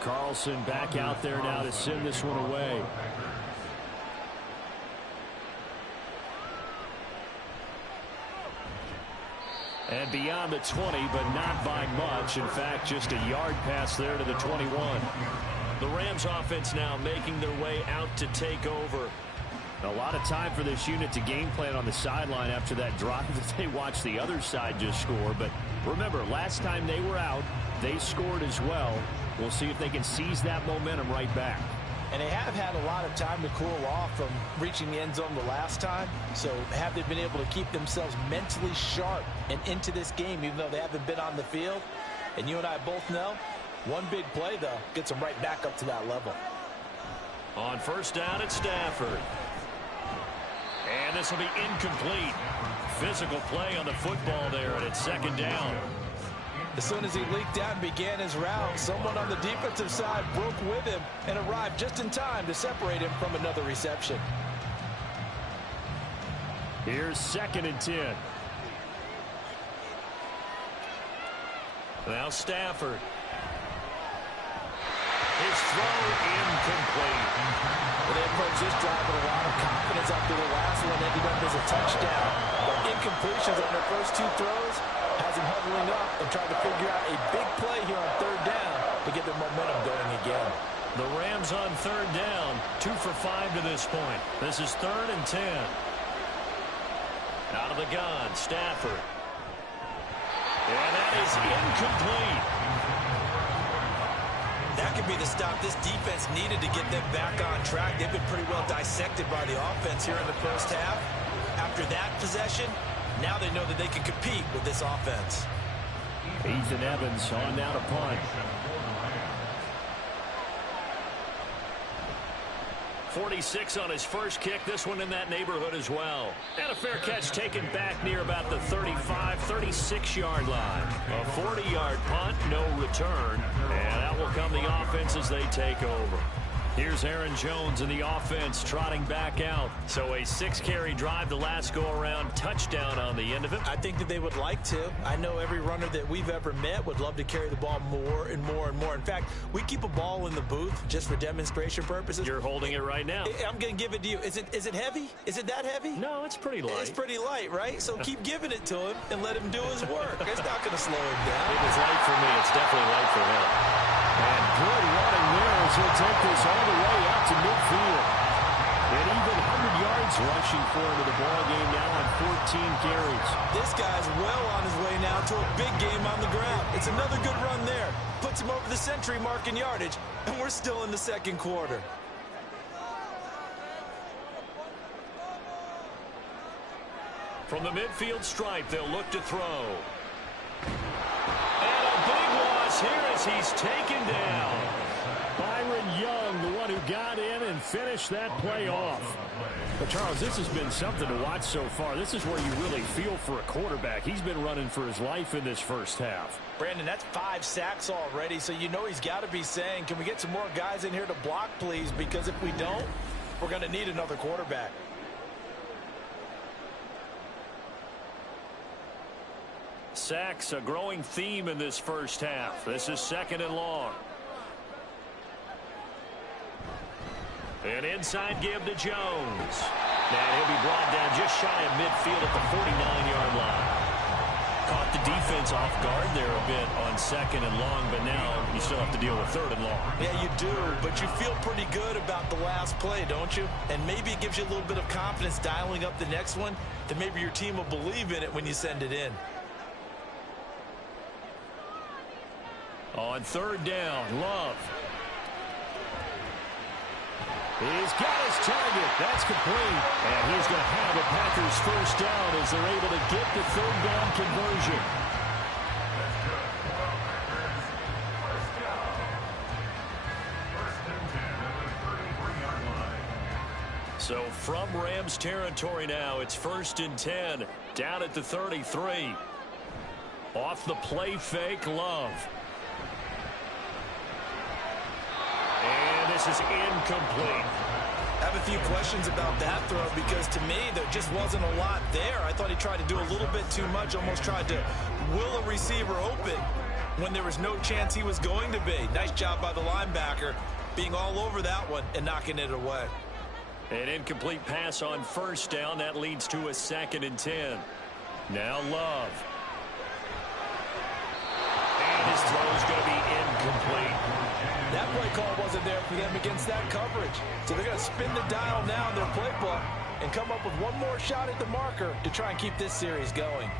Carlson back out there now to send this one away. And beyond the 20, but not by much. In fact, just a yard pass there to the 21. The Rams offense now making their way out to take over. A lot of time for this unit to game plan on the sideline after that drive that they watched the other side just score. But remember, last time they were out, they scored as well. We'll see if they can seize that momentum right back. And they have had a lot of time to cool off from reaching the end zone the last time. So have they been able to keep themselves mentally sharp and into this game, even though they haven't been on the field? And you and I both know, one big play, though, gets them right back up to that level. On first down, it's Stafford. And this will be incomplete. Physical play on the football there, and it's second down. As soon as he leaked out and began his route, someone on the defensive side broke with him and arrived just in time to separate him from another reception. Here's 2nd and 10. Now Stafford. His throw incomplete. Well, they approached this drive with a lot of confidence after the last one ended up as a touchdown. But incompletions on their first 2 throws has them huddling up and trying to figure out a big play here on 3rd down to get their momentum going again. The Rams on 3rd down, 2 for 5 to this point. This is 3rd and 10. Out of the gun, Stafford. And that is incomplete. That could be the stop this defense needed to get them back on track. They've been pretty well dissected by the offense here in the first half. After that possession, now they know that they can compete with this offense. Ethan Evans on now to punt. 46 on his first kick. This one in that neighborhood as well. And a fair catch taken back near about the 35, 36-yard line. A 40-yard punt, no return. And out will come the offense as they take over. Here's Aaron Jones in the offense trotting back out. So a 6-carry drive the last go-around, touchdown on the end of it. I think that they would like to. I know every runner that we've ever met would love to carry the ball more and more and more. In fact, we keep a ball in the booth just for demonstration purposes. You're holding it right now. I'm going to give it to you. Is it heavy? Is it that heavy? No, it's pretty light. It's pretty light, right? So keep giving it to him and let him do his work. It's not going to slow him down. It was light for me. It's definitely light for him. And good running there as he'll take this all the way out to midfield. And even 100 yards rushing for him in the ball game now on 14 carries. This guy's well on his way now to a big game on the ground. It's another good run there. Puts him over the century mark in yardage, and we're still in the 2nd quarter. From the midfield stripe, they'll look to throw. And a big loss here as he's taken down. Byron Young, the one who got in and finished that play off. But, Charles, this has been something to watch so far. This is where you really feel for a quarterback. He's been running for his life in this first half. Brandon, that's 5 sacks already, so you know he's got to be saying, can we get some more guys in here to block, please? Because if we don't, we're going to need another quarterback. Sacks, a growing theme in this first half. This is 2nd and long. An inside give to Jones. And he'll be brought down just shy of midfield at the 49-yard line. Caught the defense off guard there a bit on 2nd and long, but now you still have to deal with 3rd and long. Yeah, you do, but you feel pretty good about the last play, don't you? And maybe it gives you a little bit of confidence dialing up the next one, that maybe your team will believe in it when you send it in. On 3rd down, Love. He's got his target. That's complete. And he's going to have the Packers first down as they're able to get the 3rd down conversion. So from Rams territory now, it's 1st and 10. Down at the 33. Off the play fake, Love. And this is incomplete. I have a few questions about that throw because to me there just wasn't a lot there. I thought he tried to do a little bit too much, almost tried to will a receiver open when there was no chance he was going to be. Nice job by the linebacker being all over that one and knocking it away. An incomplete pass on 1st down. That leads to a 2nd and 10. Now Love. throw is going to be incomplete. That play call wasn't there for them against that coverage. So they're going to spin the dial now in their playbook and come up with one more shot at the marker to try and keep this series going.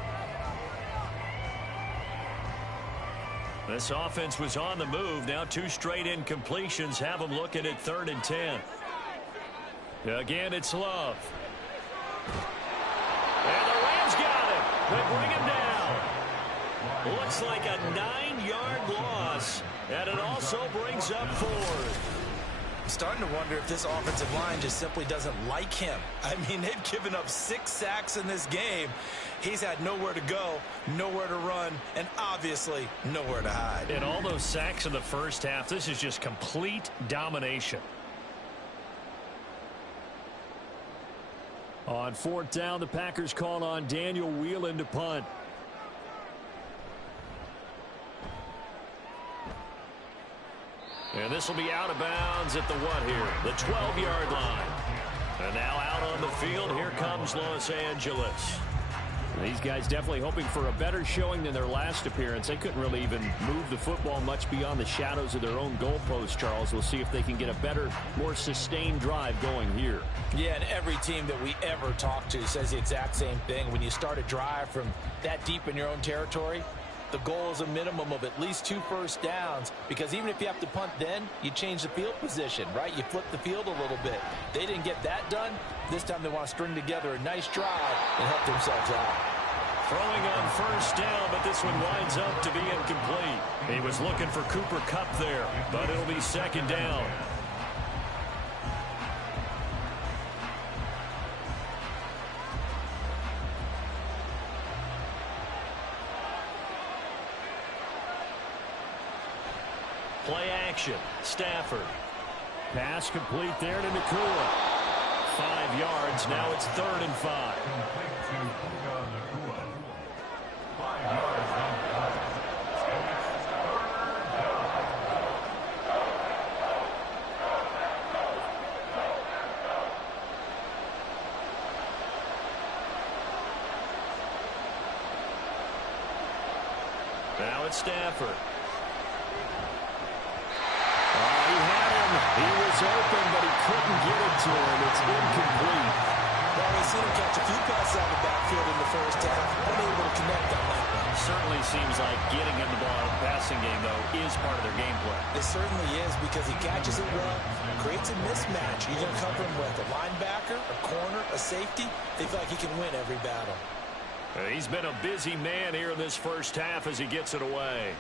This offense was on the move. Now 2 straight incompletions have them looking at 3rd and 10. Again, it's Love. And the Rams got him. They bring him down. Looks like a 9-yard loss. And it also brings up 4th. I'm starting to wonder if this offensive line just simply doesn't like him. I mean, they've given up 6 sacks in this game. He's had nowhere to go, nowhere to run, and obviously nowhere to hide. And all those sacks in the first half, this is just complete domination. On 4th down, the Packers call on Daniel Whelan to punt. And this will be out of bounds at the what here? The 12-yard line. And now out on the field, here comes Los Angeles. These guys definitely hoping for a better showing than their last appearance. They couldn't really even move the football much beyond the shadows of their own goalpost, Charles. We'll see if they can get a better, more sustained drive going here. Yeah, and every team that we ever talk to says the exact same thing. When you start a drive from that deep in your own territory, the goal is a minimum of at least 2 first downs, because even if you have to punt then, you change the field position, right? You flip the field a little bit. They didn't get that done. This time they want to string together a nice drive and help themselves out. Throwing on 1st down, but this one winds up to be incomplete. He was looking for Cooper Kupp there, but it'll be 2nd down. Play action. Stafford. Pass complete there to Nakua. 5 yards. Now it's 3rd and 5. Now it's Stafford. He was open, but he couldn't get it to him. It's incomplete. Well, we've seen him catch a few passes out of the backfield in the first half. Unable to connect on that one. Certainly seems like getting him the ball in the passing game, though, is part of their game plan. It certainly is, because he catches it well, creates a mismatch. You're going to cover him with a linebacker, a corner, a safety. They feel like he can win every battle. He's been a busy man here in this first half as he gets it away.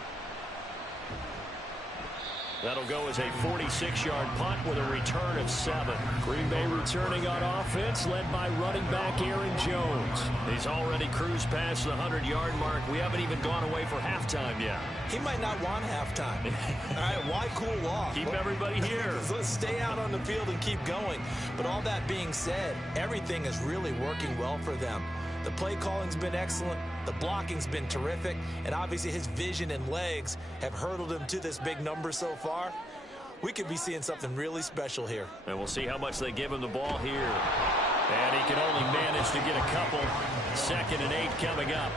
That'll go as a 46-yard punt with a return of 7. Green Bay returning on offense, led by running back Aaron Jones. He's already cruised past the 100-yard mark. We haven't even gone away for halftime yet. He might not want halftime. All right, why cool off? Keep everybody here. Let's stay out on the field and keep going. But all that being said, everything is really working well for them. The play calling's been excellent. The blocking's been terrific. And obviously his vision and legs have hurdled him to this big number so far. We could be seeing something really special here. And we'll see how much they give him the ball here. And he can only manage to get a couple. 2nd and 8 coming up.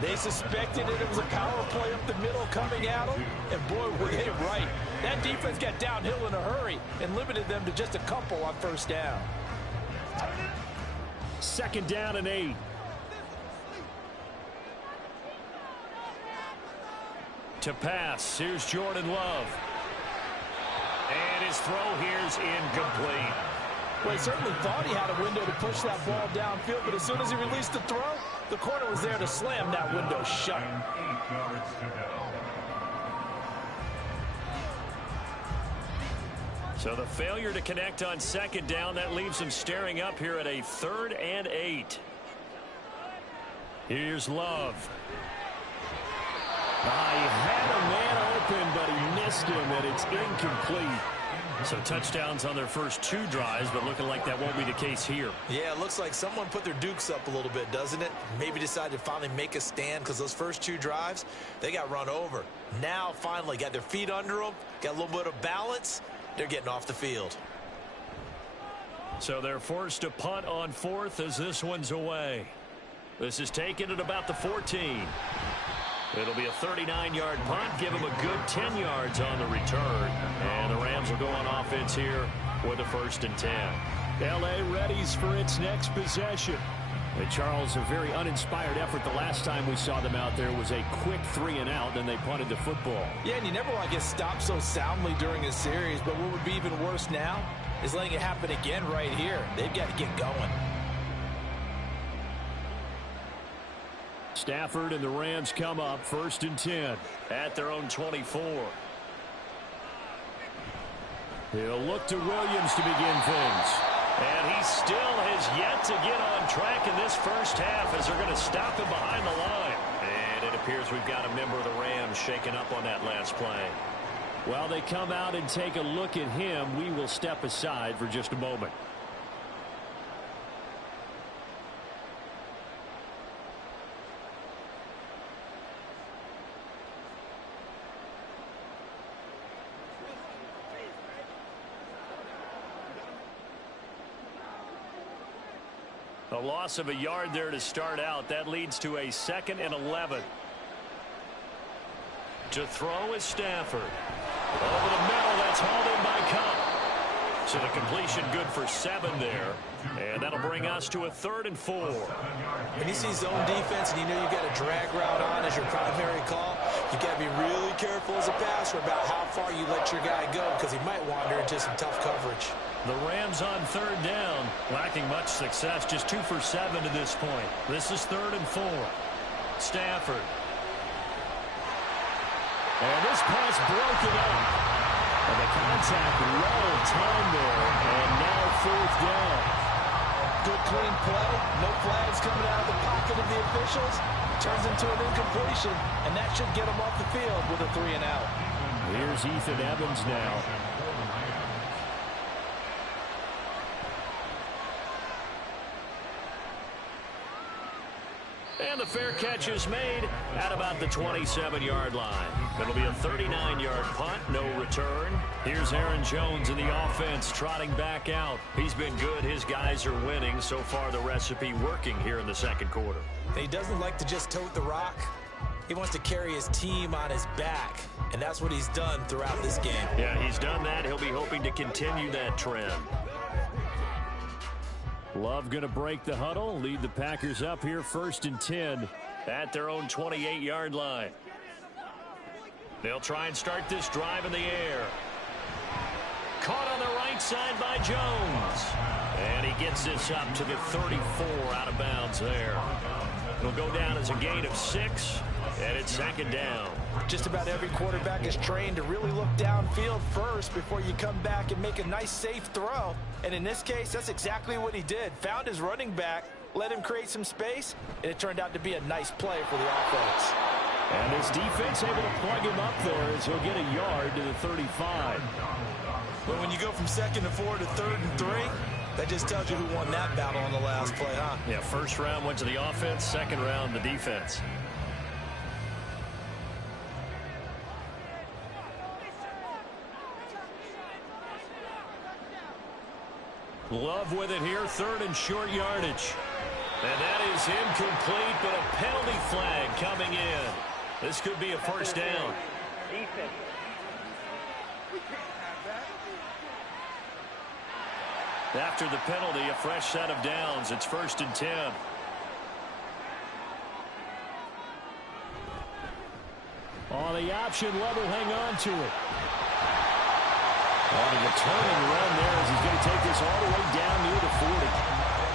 They suspected it was a power play up the middle coming at them. And boy, were they right. That defense got downhill in a hurry and limited them to just a couple on 1st down. 2nd down and 8. To pass, here's Jordan Love. And his throw here's incomplete. Well, he certainly thought he had a window to push that ball downfield, but as soon as he released the throw, the corner was there to slam that window shut. So the failure to connect on 2nd down, that leaves him staring up here at a 3rd and 8. Here's Love. He had a man open, but he missed him, and it's incomplete. So touchdowns on their first 2 drives, but looking like that won't be the case here. Yeah, it looks like someone put their dukes up a little bit, doesn't it? Maybe decided to finally make a stand, because those first 2 drives, they got run over. Now, finally, got their feet under them, got a little bit of balance. They're getting off the field. So they're forced to punt on 4th as this one's away. This is taken at about the 14. It'll be a 39-yard punt. Give them a good 10 yards on the return. And the Rams will go on offense here with a 1st and 10. L.A. readies for its next possession. And Charles, a very uninspired effort. The last time we saw them out there was a quick 3-and-out, and they punted the football. Yeah, and you never want to get stopped so soundly during a series, but what would be even worse now is letting it happen again right here. They've got to get going. Stafford and the Rams come up 1st and 10 at their own 24. He'll look to Williams to begin things. And he still has yet to get on track in this first half as they're going to stop him behind the line. And it appears we've got a member of the Rams shaken up on that last play. While they come out and take a look at him, we will step aside for just a moment. A loss of a yard there to start out. That leads to a 2nd and 11. To throw is Stafford. Over the middle, that's hauled in by Cup. So the completion good for 7 there. And that'll bring us to a 3rd and 4. When you see zone defense and you know you've got a drag route on as your primary call, you've got to be really careful as a passer about how far you let your guy go because he might wander into some tough coverage. The Rams on 3rd down, lacking much success, just 2 for 7 to this point. This is 3rd and 4. Stafford. And this pass broken up. And the contact well timed there, and now 4th down. Good clean play, no flags coming out of the pocket of the officials. Turns into an incompletion, and that should get him off the field with a 3-and-out. Here's Ethan Evans now. And the fair catch is made at about the 27-yard line. It'll be a 39-yard punt, no return. Here's Aaron Jones in the offense trotting back out. He's been good. His guys are winning. So far, the recipe working here in the 2nd quarter. He doesn't like to just tote the rock. He wants to carry his team on his back, and that's what he's done throughout this game. Yeah, he's done that. He'll be hoping to continue that trend. Love going to break the huddle, lead the Packers up here 1st and 10 at their own 28-yard line. They'll try and start this drive in the air. Caught on the right side by Jones. And he gets this up to the 34 out of bounds there. It'll go down as a gain of 6, and it's 2nd down. Just about every quarterback is trained to really look downfield first before you come back and make a nice, safe throw. And in this case, that's exactly what he did. Found his running back, let him create some space, and it turned out to be a nice play for the offense. And his defense able to plug him up there as he'll get a yard to the 35. But when you go from 2nd and 4 to 3rd and 3, that just tells you who won that battle on the last play, huh? Yeah, 1st round went to the offense, 2nd round the defense. Love with it here, 3rd and short yardage. And that is incomplete, but a penalty flag coming in. This could be a 1st down. After the penalty, a fresh set of downs. It's 1st and 10. On the option, Love will hang on to it. On the returning run there as he's going to take this all the way down near the 40.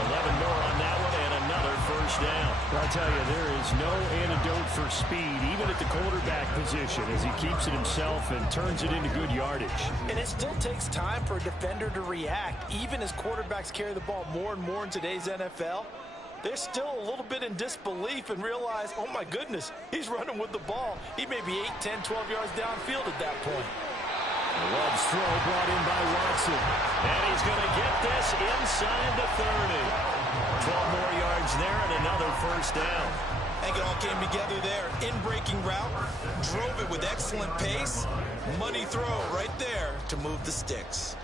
11 more on that one and another 1st down. I'll tell you, there is no antidote for speed, even at the quarterback position, as he keeps it himself and turns it into good yardage. And it still takes time for a defender to react. Even as quarterbacks carry the ball more and more in today's NFL, they're still a little bit in disbelief and realize, oh my goodness, he's running with the ball. He may be 8, 10, 12 yards downfield at that point. Love's throw brought in by Watson. And he's going to get this inside the 30. 12 more yards there and another 1st down. I think it all came together there. In-breaking route, drove it with excellent pace. Money throw right there to move the sticks.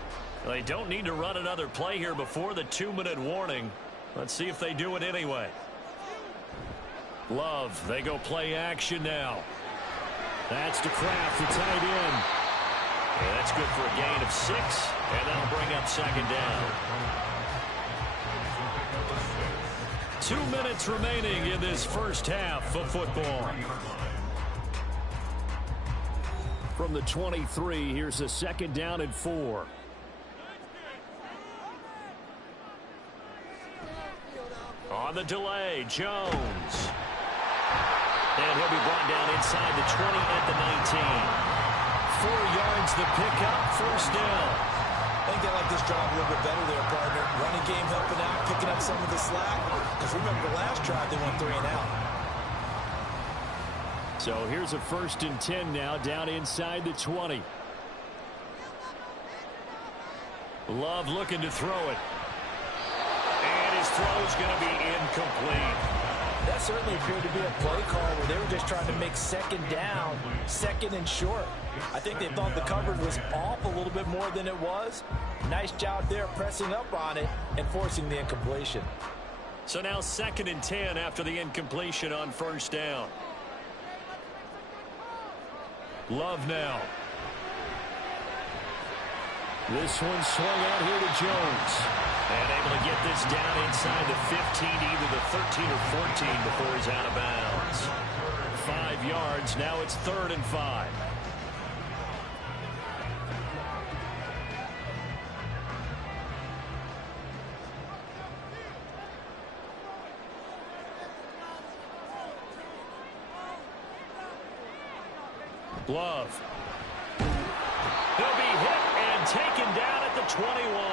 They don't need to run another play here before the 2-minute warning. Let's see if they do it anyway. Love, they go play action now. That's to Kraft, the tight end. Yeah, that's good for a gain of 6, and that'll bring up second down. 2 minutes remaining in this first half of football. From the 23, here's a second down and 4. On the delay, Jones. And he'll be brought down inside the 20 at the 19. 4 yards the pickup, first down. I think they like this drive a little bit better there, partner. Running game helping out, picking up some of the slack. Because remember the last drive, they went 3 and out. So here's a 1st and 10 now, down inside the 20. Love looking to throw it. And his throw's going to be incomplete. That certainly appeared to be a play call where they were just trying to make second down, second and short. I think they thought the coverage was off a little bit more than it was. Nice job there pressing up on it and forcing the incompletion. So now 2nd and 10 after the incompletion on first down. Love now. This one swung out here to Jones. And able to get this down inside the 15, either the 13 or 14 before he's out of bounds. 5 yards, now it's 3rd and 5. Love. He'll be hit and taken down at the 21.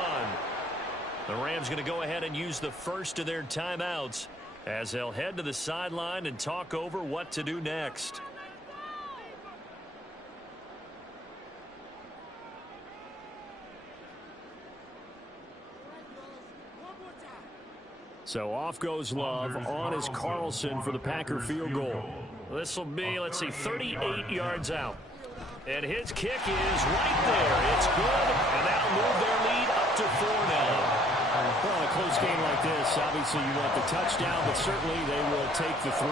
The Rams going to go ahead and use the first of their timeouts as they'll head to the sideline and talk over what to do next. So off goes Love. On is Carlson for the Packer field goal. This will be, let's see, 38 yards out. And his kick is right there. It's good, and that'll move their lead up to 4 now. Well, in a close game like this, obviously you want the touchdown, but certainly they will take the 3.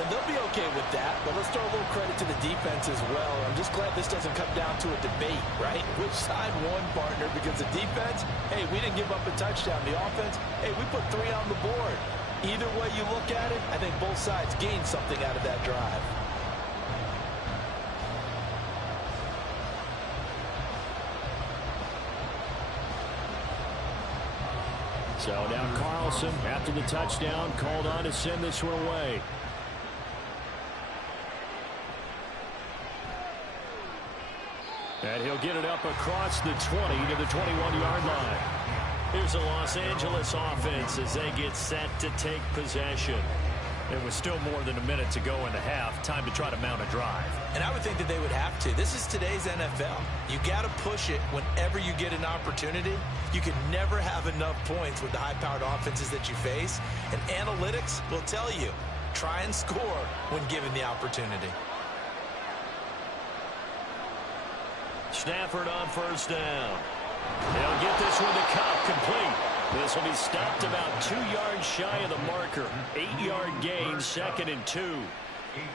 And they'll be okay with that, but let's throw a little credit to the defense as well. I'm just glad this doesn't come down to a debate, right? Which side won, partner? Because the defense, hey, we didn't give up a touchdown. The offense, hey, we put 3 on the board. Either way you look at it, I think both sides gained something out of that drive. So now Carlson, after the touchdown, called on to send this one away. And he'll get it up across the 20 to the 21-yard line. Here's the Los Angeles offense as they get set to take possession. It was still more than a minute to go in the half. Time to try to mount a drive. And I would think that they would have to. This is today's NFL. You got to push it whenever you get an opportunity. You can never have enough points with the high-powered offenses that you face. And analytics will tell you, try and score when given the opportunity. Stafford on first down. They'll get this one to Kupp, complete. This will be stopped about 2 yards shy of the marker. 8-yard gain, 2nd and 2.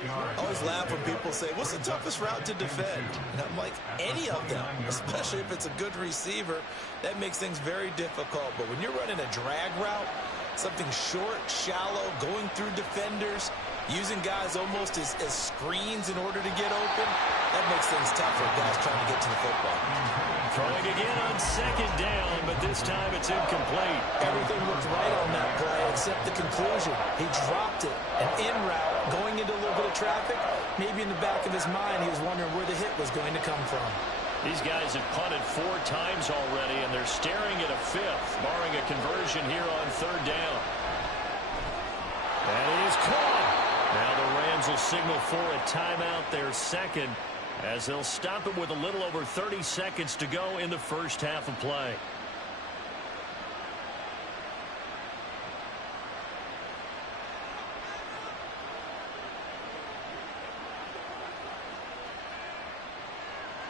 I always laugh when people say, what's the toughest route to defend? And I'm like, any of them, especially if it's a good receiver. That makes things very difficult. But when you're running a drag route, something short, shallow, going through defenders, using guys almost as screens in order to get open, that makes things tough for guys trying to get to the football. Throwing again on 2nd down, but this time it's incomplete. Everything looked right on that play except the conclusion. He dropped it, an in route, going into a little bit of traffic. Maybe in the back of his mind he was wondering where the hit was going to come from. These guys have punted 4 times already, and they're staring at a 5th, barring a conversion here on 3rd down. And it is caught. Now the Rams will signal for a timeout, their 2nd, as they'll stop it with a little over 30 seconds to go in the first half of play.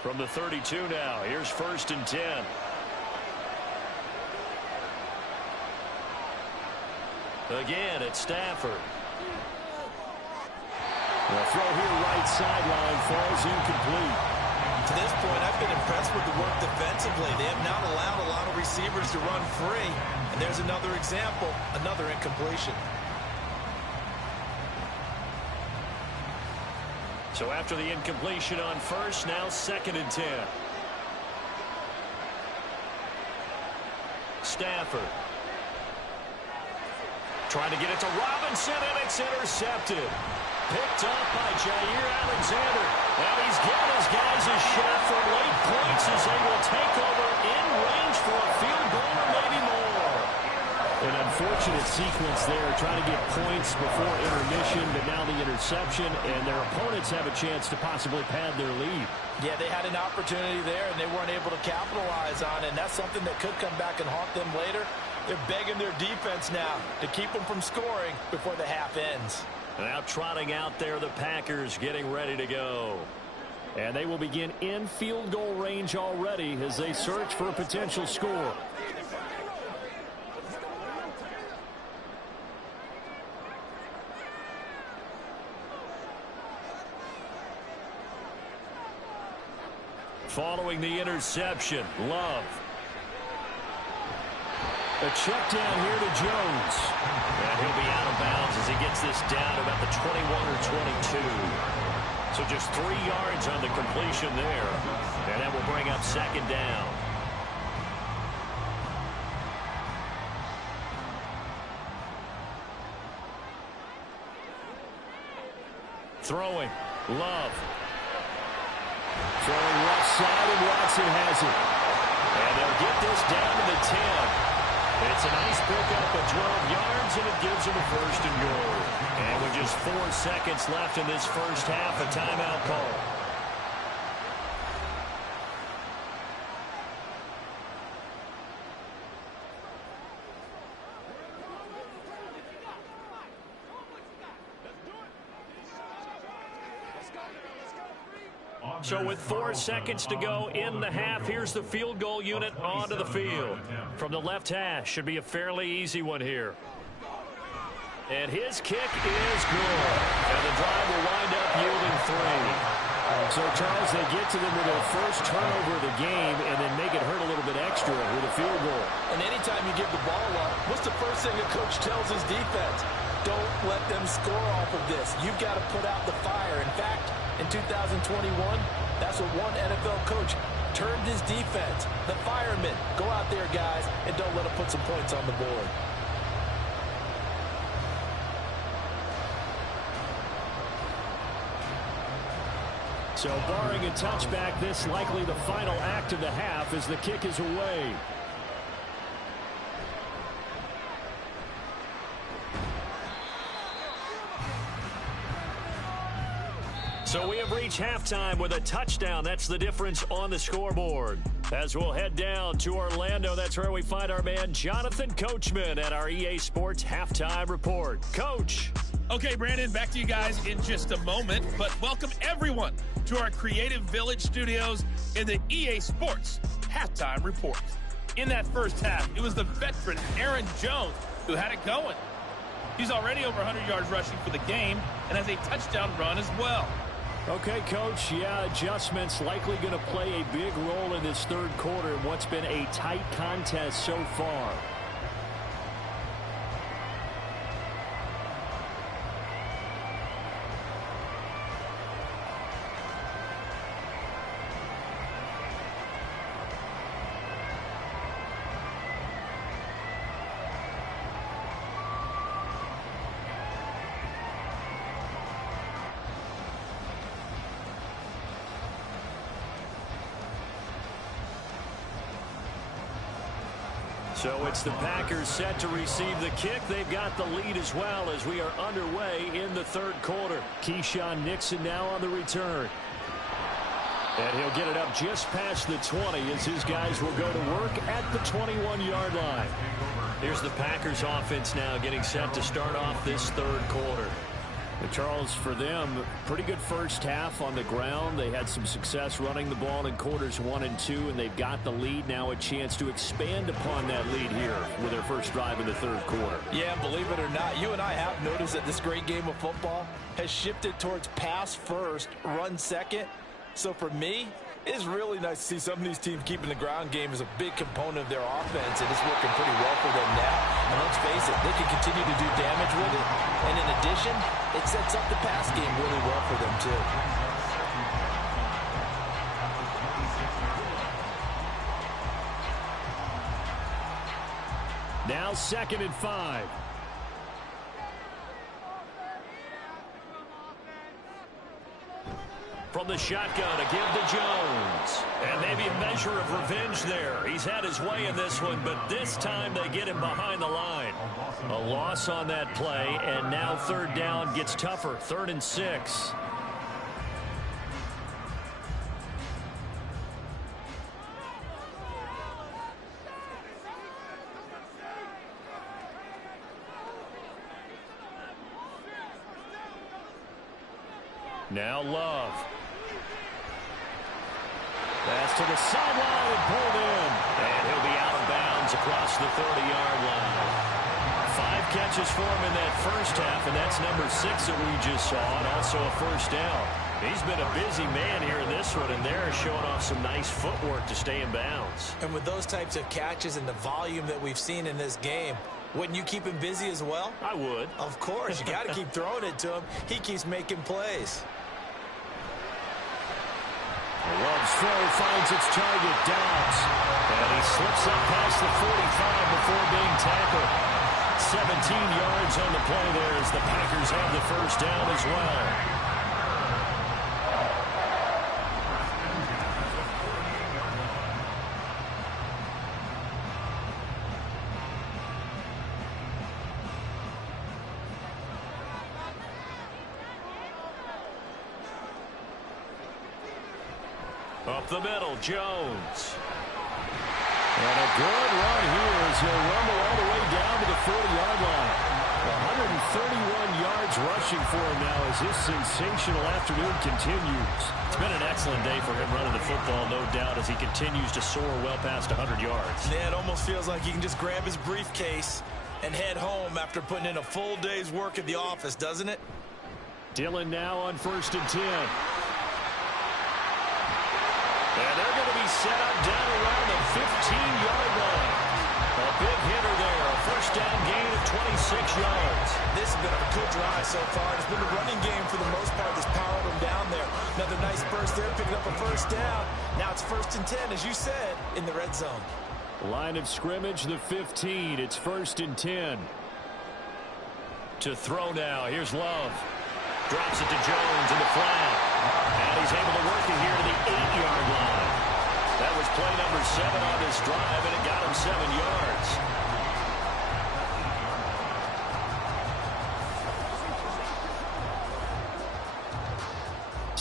From the 32 now, here's 1st and 10. Again, it's Stafford. The throw here right sideline falls incomplete. To this point, I've been impressed with the work defensively. They have not allowed a lot of receivers to run free. And there's another example, another incompletion. So after the incompletion on first, now 2nd and 10. Stafford. Trying to get it to Robinson, and it's intercepted. Picked up by Jair Alexander. And he's giving his guys a shot for late points as they will take over in range for a field goal or maybe more. An unfortunate sequence there, trying to get points before intermission, but now the interception, and their opponents have a chance to possibly pad their lead. Yeah, they had an opportunity there, and they weren't able to capitalize on it, and that's something that could come back and haunt them later. They're begging their defense now to keep them from scoring before the half ends. Now trotting out there, the Packers getting ready to go. And they will begin in field goal range already as they search for a potential score. Following the interception, Love. A check down here to Jones. And he'll be out of bounds as he gets this down about the 21 or 22. So just 3 yards on the completion there. And that will bring up 2nd down. Throwing. Love. Throwing left side, and Watson has it. And they'll get this down to the 10. It's a nice pickup of 12 yards, and it gives them a 1st and goal. And with just 4 seconds left in this first half, a timeout call. So with 4 seconds to go in the half, here's the field goal unit onto the field. From the left hash, should be a fairly easy one here. And his kick is good. And the drive will wind up yielding 3. So, Charles, they get to them with their first turnover of the game and then make it hurt a little bit extra with a field goal. And anytime you give the ball up, what's the first thing a coach tells his defense? Don't let them score off of this. You've got to put out the fire. In fact, in 2021, that's what one NFL coach termed his defense. The firemen. Go out there, guys, and don't let them put some points on the board. So barring a touchback, this likely the final act of the half as the kick is away. So we have reached halftime with a touchdown. That's the difference on the scoreboard. As we'll head down to Orlando, that's where we find our man Jonathan Coachman at our EA Sports Halftime Report. Coach. Okay, Brandon, back to you guys in just a moment, but welcome everyone to our Creative Village studios in the EA Sports Halftime Report. In that first half, it was the veteran Aaron Jones who had it going. He's already over 100 yards rushing for the game and has a touchdown run as well. Okay, Coach, yeah, adjustments likely going to play a big role in this third quarter in what's been a tight contest so far. So it's the Packers set to receive the kick. They've got the lead as well as we are underway in the third quarter. Keyshawn Nixon now on the return. And he'll get it up just past the 20 as his guys will go to work at the 21-yard line. Here's the Packers offense now getting set to start off this third quarter. And Charles, for them, pretty good first half on the ground. They had some success running the ball in quarters 1 and 2, and they've got the lead. Now a chance to expand upon that lead here with their first drive in the third quarter. Yeah, believe it or not, you and I have noticed that this great game of football has shifted towards pass first, run second. So for me, it's really nice to see some of these teams keeping the ground game as a big component of their offense, and it's working pretty well for them now. And let's face it, they can continue to do damage with it. And in addition, it sets up the pass game really well for them, too. Now 2nd and 5. From the shotgun, a give to Jones. And maybe a measure of revenge there. He's had his way in this one, but this time they get him behind the line. A loss on that play, and now 3rd down gets tougher. 3rd and 6. Now Love. Pass to the sideline and pulled in. And he'll be out of bounds across the 30-yard line. 5 catches for him in that first half, and that's number 6 that we just saw, and also a first down. He's been a busy man here in this one, and they're showing off some nice footwork to stay in bounds. And with those types of catches and the volume that we've seen in this game, wouldn't you keep him busy as well? I would. Of course. You got to keep throwing it to him. He keeps making plays. Love's throw finds its target, Dobbs. And he slips up past the 45 before being tackled. 17 yards on the play there as the Packers have the first down as well. Up the middle, Jones. And a good run here as he'll rumble all the way down to the 40-yard line. 131 yards rushing for him now as this sensational afternoon continues. It's been an excellent day for him running the football, no doubt, as he continues to soar well past 100 yards. Yeah, it almost feels like he can just grab his briefcase and head home after putting in a full day's work at the office, doesn't it? Dillon now on 1st and 10. And they're going to be set up down around the 15-yard line. A big hitter there. A first down gain of 26 yards. This has been a good drive so far. It's been a running game for the most part that's powered them down there. Another nice burst there, picking up a first down. Now it's 1st and 10, as you said, in the red zone. Line of scrimmage, the 15. It's 1st and 10. To throw now. Here's Love. Drops it to Jones in the flat. And he's able to work it here to the 8-yard line. That was play number 7 on this drive, and it got him 7 yards.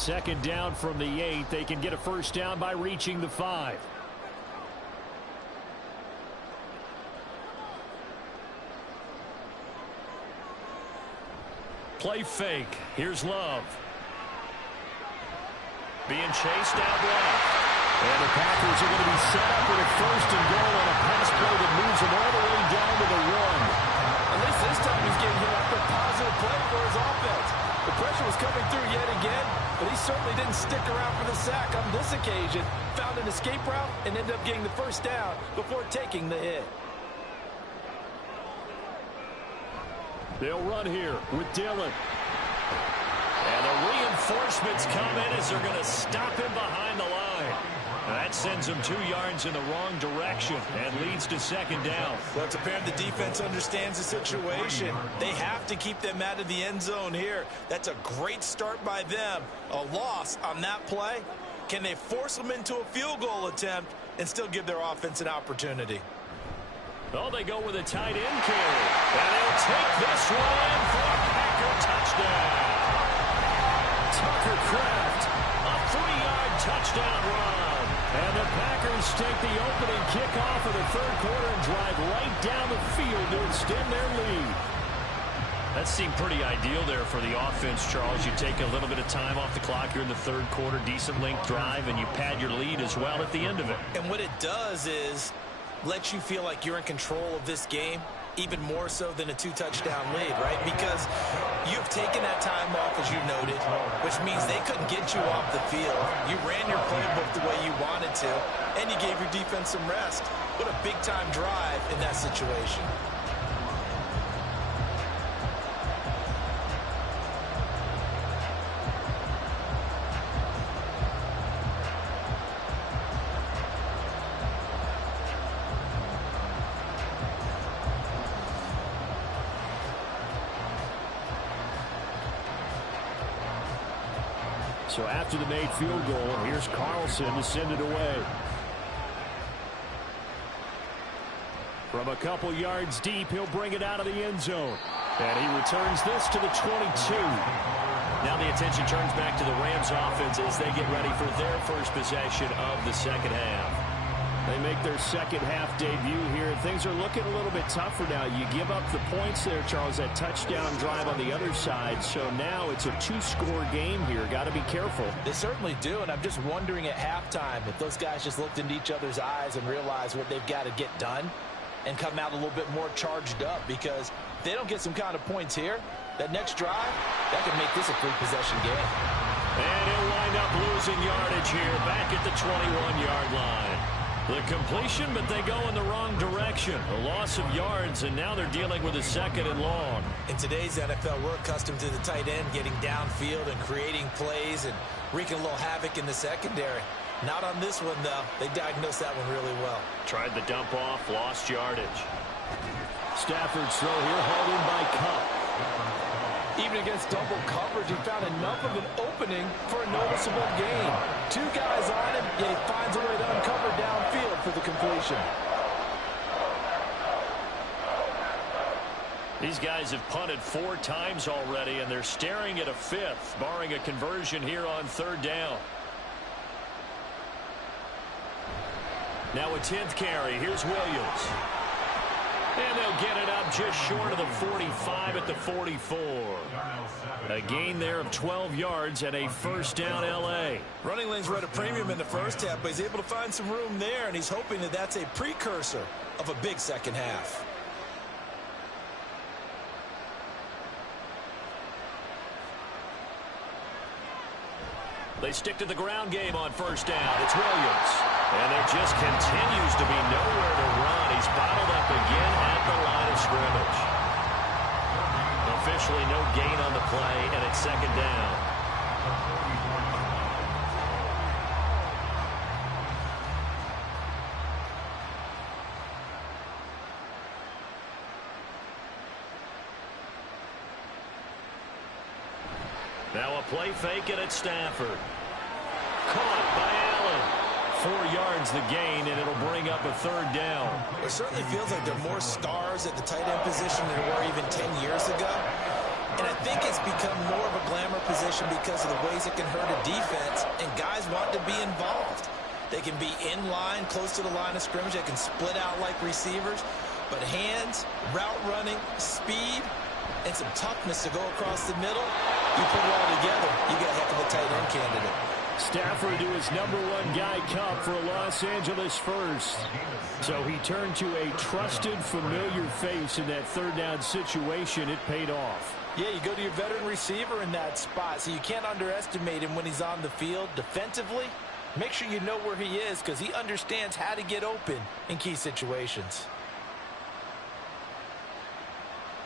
Second down from the 8. They can get a first down by reaching the 5. Play fake. Here's Love. Being chased out left. And the Packers are going to be set up with a 1st and goal on a pass play that moves them all the way down to the 1. At least this time he's getting hit after a positive play for his offense. The pressure was coming through yet again, but he certainly didn't stick around for the sack on this occasion. Found an escape route and ended up getting the first down before taking the hit. They'll run here with Dillon. And the reinforcements come in as they're going to stop him behind the line. That sends him 2 yards in the wrong direction and leads to 2nd down. Well, it's apparent the defense understands the situation. They have to keep them out of the end zone here. That's a great start by them. A loss on that play. Can they force them into a field goal attempt and still give their offense an opportunity? Oh, they go with a tight end carry. And they'll take this one for a Packer touchdown. Tucker Kraft, a 3-yard touchdown run. And the Packers take the opening kickoff of the 3rd quarter and drive right down the field to extend their lead. That seemed pretty ideal there for the offense, Charles. You take a little bit of time off the clock here in the third quarter, decent length drive, and you pad your lead as well at the end of it. And what it does is let you feel like you're in control of this game, even more so than a 2-touchdown lead, right? Because you've taken that time off, as you noted, which means they couldn't get you off the field. You ran your playbook the way you wanted to, and you gave your defense some rest. What a big-time drive in that situation. So after the made field goal, here's Carlson to send it away. From a couple yards deep, he'll bring it out of the end zone. And he returns this to the 22. Now the attention turns back to the Rams offense as they get ready for their first possession of the second half. They make their second half debut here. Things are looking a little bit tougher now. You give up the points there, Charles, that touchdown drive on the other side. So now it's a 2-score game here. Got to be careful. They certainly do, and I'm just wondering at halftime if those guys just looked into each other's eyes and realized what they've got to get done and come out a little bit more charged up, because if they don't get some kind of points here, that next drive, that could make this a 3-possession game. And he'll wind up losing yardage here back at the 21-yard line. The completion, but they go in the wrong direction. A loss of yards, and now they're dealing with a 2nd and long. In today's NFL, we're accustomed to the tight end getting downfield and creating plays and wreaking a little havoc in the secondary. Not on this one, though. They diagnosed that one really well. Tried the dump off, lost yardage. Stafford's throw here, hauled in by Kupp. Even against double coverage, he found enough of an opening for a noticeable gain. 2 guys on him, yet he finds a way to uncover downfield for the completion. These guys have punted 4 times already, and they're staring at a 5th, barring a conversion here on 3rd down. Now a 10th carry. Here's Williams. And they'll get it up just short of the 45 at the 44. A gain there of 12 yards and a first down L.A. Running lanes were at a premium in the first half, but he's able to find some room there, and he's hoping that that's a precursor of a big second half. They stick to the ground game on first down. It's Williams. And there just continues to be nowhere to run. He's bottled up again at the line of scrimmage. Officially no gain on the play, and it's 2nd down. Now a play fake, and it's Stafford. Caught by Allen. 4 yards the gain, and it'll bring up a 3rd down. It certainly feels like there are more stars at the tight end position than there were even 10 years ago. And I think it's become more of a glamour position because of the ways it can hurt a defense, and guys want to be involved. They can be in line, close to the line of scrimmage. They can split out like receivers. But hands, route running, speed, and some toughness to go across the middle, you put it all together, you got a heck of a tight end candidate. Stafford to his #1 guy, Kupp, for a Los Angeles first. So he turned to a trusted, familiar face in that 3rd down situation. It paid off. Yeah, you go to your veteran receiver in that spot, so you can't underestimate him when he's on the field. Defensively, make sure you know where he is, because he understands how to get open in key situations.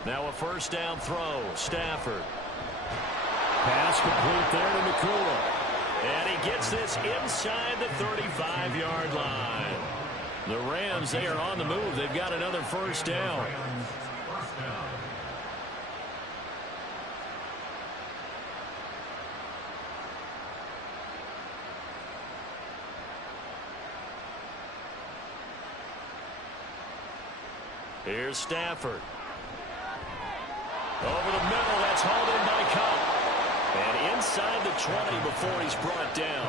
Now a first down throw. Stafford. Pass complete there to McCullough. And he gets this inside the 35-yard line. The Rams, they are on the move. They've got another first down. Here's Stafford. Over the middle, that's hauled in by Kupp. And inside the 20 before he's brought down.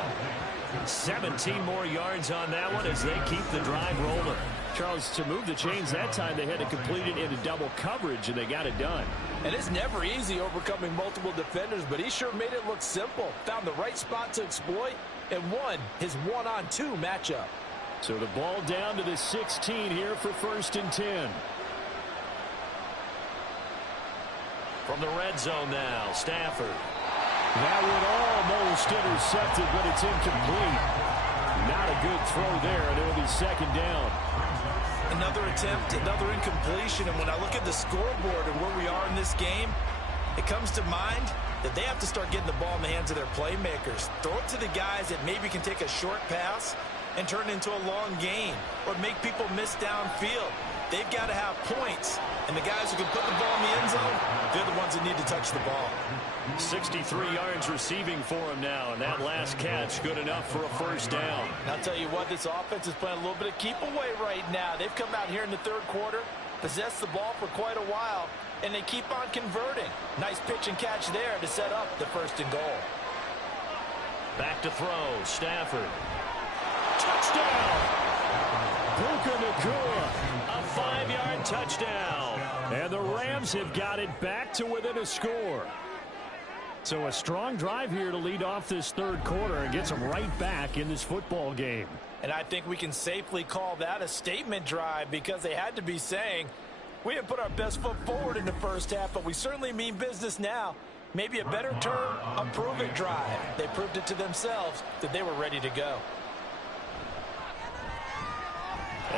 17 more yards on that one as they keep the drive rolling. Charles, to move the chains that time, they had to complete it into double coverage, and they got it done. And it's never easy overcoming multiple defenders, but he sure made it look simple. Found the right spot to exploit and won his 1-on-2 matchup. So the ball down to the 16 here for 1st and 10. From the red zone now, Stafford. That one almost intercepted, but it's incomplete. Not a good throw there, and it'll be 2nd down. Another attempt, another incompletion, and when I look at the scoreboard and where we are in this game, it comes to mind that they have to start getting the ball in the hands of their playmakers. Throw it to the guys that maybe can take a short pass and turn it into a long gain or make people miss downfield. They've got to have points, and the guys who can put the ball in the end zone, they're the ones that need to touch the ball. 63 yards receiving for him now, and that last catch good enough for a 1st down. And I'll tell you what, this offense is playing a little bit of keep away right now. They've come out here in the 3rd quarter, possessed the ball for quite a while, and they keep on converting. Nice pitch and catch there to set up the 1st and goal. Back to throw, Stafford. Touchdown! Puka Nacua, a 5-yard touchdown. And the Rams have got it back to within a score. So a strong drive here to lead off this 3rd quarter and gets them right back in this football game. And I think we can safely call that a statement drive because they had to be saying, we didn't put our best foot forward in the 1st half, but we certainly mean business now. Maybe a better term, a prove-it drive. They proved it to themselves that they were ready to go.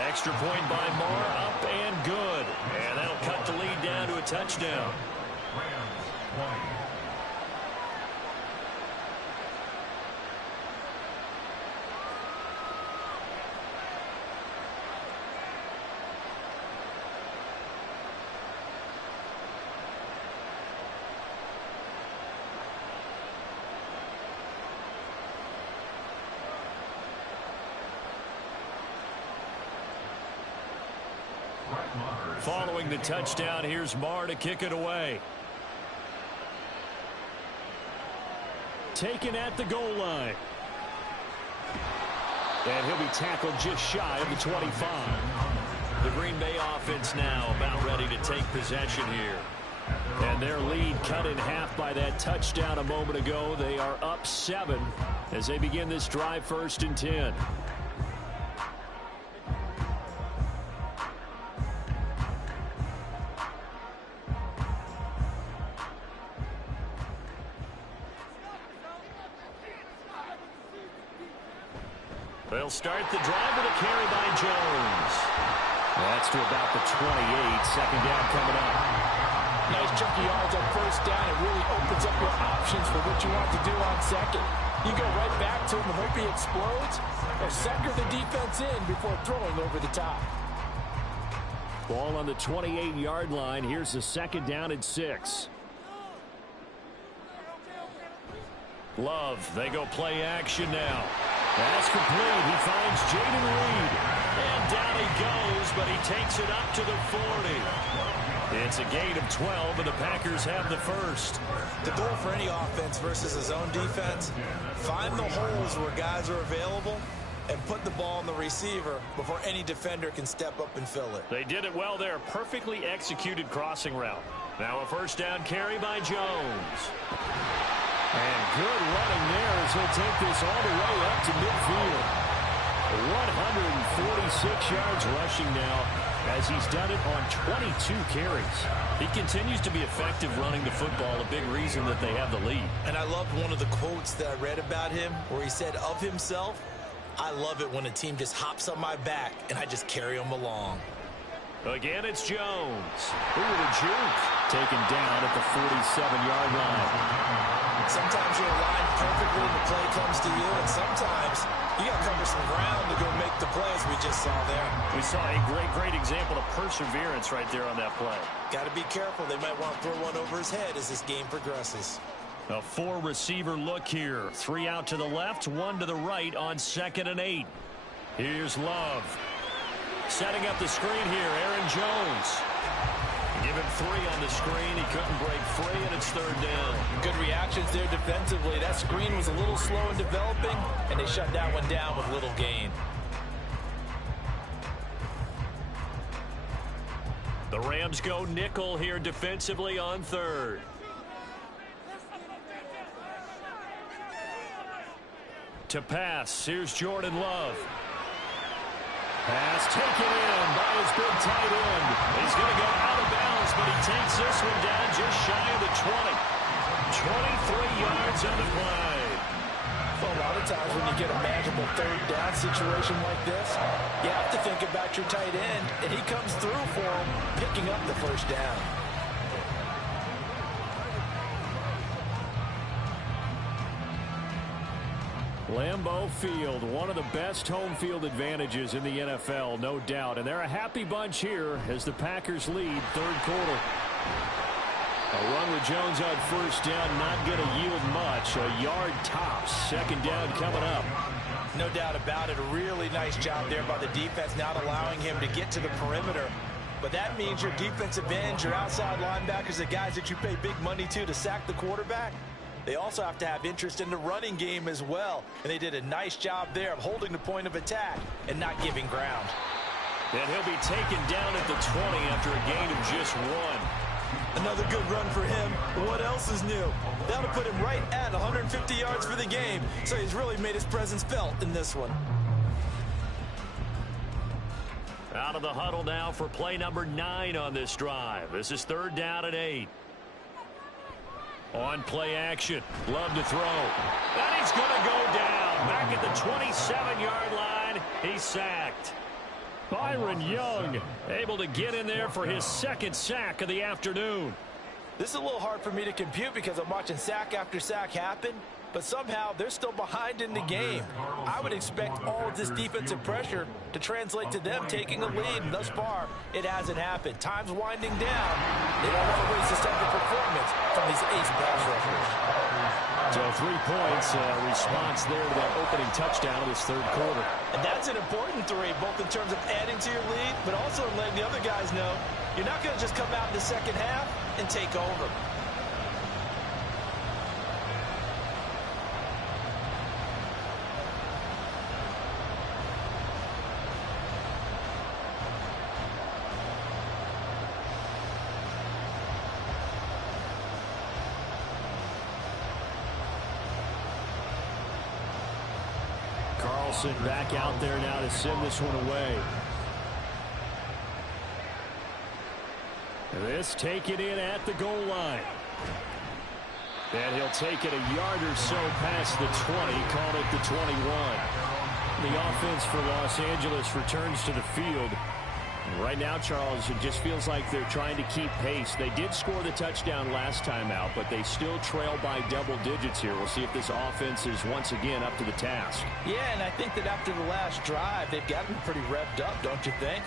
Extra point by Moore, up and good. And that'll cut the lead down to a touchdown. Following the touchdown, here's Marr to kick it away. Taken at the goal line. And he'll be tackled just shy of the 25. The Green Bay offense now about ready to take possession here. And their lead cut in half by that touchdown a moment ago. They are up 7 as they begin this drive 1st and 10. They'll start the drive with a carry by Jones. That's to about the 28. 2nd down coming up. Nice chunky yards on 1st down. It really opens up your options for what you want to do on 2nd. You go right back to him and hope he explodes, or sucker the defense in before throwing over the top. Ball on the 28-yard line. Here's the 2nd down and 6. Love, they go play action now. That's complete. He finds Jaden Reed. And down he goes, but he takes it up to the 40. It's a gain of 12, and the Packers have the 1st. The goal for any offense versus a zone defense, find the holes where guys are available and put the ball on the receiver before any defender can step up and fill it. They did it well there. Perfectly executed crossing route. Now a 1st down carry by Jones. And good running there as he'll take this all the way up to midfield. 146 yards rushing now as he's done it on 22 carries. He continues to be effective running the football, a big reason that they have the lead. And I loved one of the quotes that I read about him where he said of himself, I love it when a team just hops on my back and I just carry them along. Again, it's Jones. Ooh, the juke. Taken down at the 47-yard line. Sometimes you're aligned perfectly and the play comes to you, and sometimes you got to cover some ground to go make the plays we just saw there. We saw a great example of perseverance right there on that play. Got to be careful. They might want to throw one over his head as this game progresses. A 4-receiver look here. 3 out to the left, 1 to the right on 2nd and 8. Here's Love. Setting up the screen here, Aaron Jones. Give him 3 on the screen. He couldn't break free, and it's 3rd down. Good reactions there defensively. That screen was a little slow in developing, and they shut that one down with little gain. The Rams go nickel here defensively on third. To pass, here's Jordan Love. Pass taken in by his big tight end. He's going to go out of bounds, but he takes this one down just shy of the 20. 23 yards on the play. Well, a lot of times when you get a manageable third down situation like this, you have to think about your tight end, and he comes through for him, picking up the first down. Lambeau Field, one of the best home field advantages in the NFL, no doubt. And they're a happy bunch here as the Packers lead third quarter. A run with Jones on first down, not going to yield much. A yard tops. Second down coming up. No doubt about it. A really nice job there by the defense, not allowing him to get to the perimeter. But that means your defensive ends, your outside linebackers, the guys that you pay big money to sack the quarterback, they also have to have interest in the running game as well. And they did a nice job there of holding the point of attack and not giving ground. And he'll be taken down at the 20 after a gain of just 1. Another good run for him. What else is new? That'll put him right at 150 yards for the game. So he's really made his presence felt in this one. Out of the huddle now for play number 9 on this drive. This is third down and 8. On play action. Love to throw. And he's going to go down. Back at the 27-yard line. He's sacked. Byron Young able to get in there for his second sack of the afternoon. This is a little hard for me to compute because I'm watching sack after sack happen, but somehow they're still behind in the game. I would expect all of this defensive pressure to translate to them taking a lead, and thus far, it hasn't happened. Time's winding down. They don't want to waste this type of performance from these ace pass rushers. So 3 points, response there to that opening touchdown of this third quarter. And that's an important 3, both in terms of adding to your lead, but also in letting the other guys know you're not going to just come out in the second half and take over. Carlson back out there now to send this one away. This taken in at the goal line. And he'll take it a yard or so past the 20, called it the 21. The offense for Los Angeles returns to the field. Right now, Charles, it just feels like they're trying to keep pace. They did score the touchdown last time out, but they still trail by double digits here. We'll see if this offense is once again up to the task. Yeah, and I think that after the last drive, they've gotten pretty revved up, don't you think?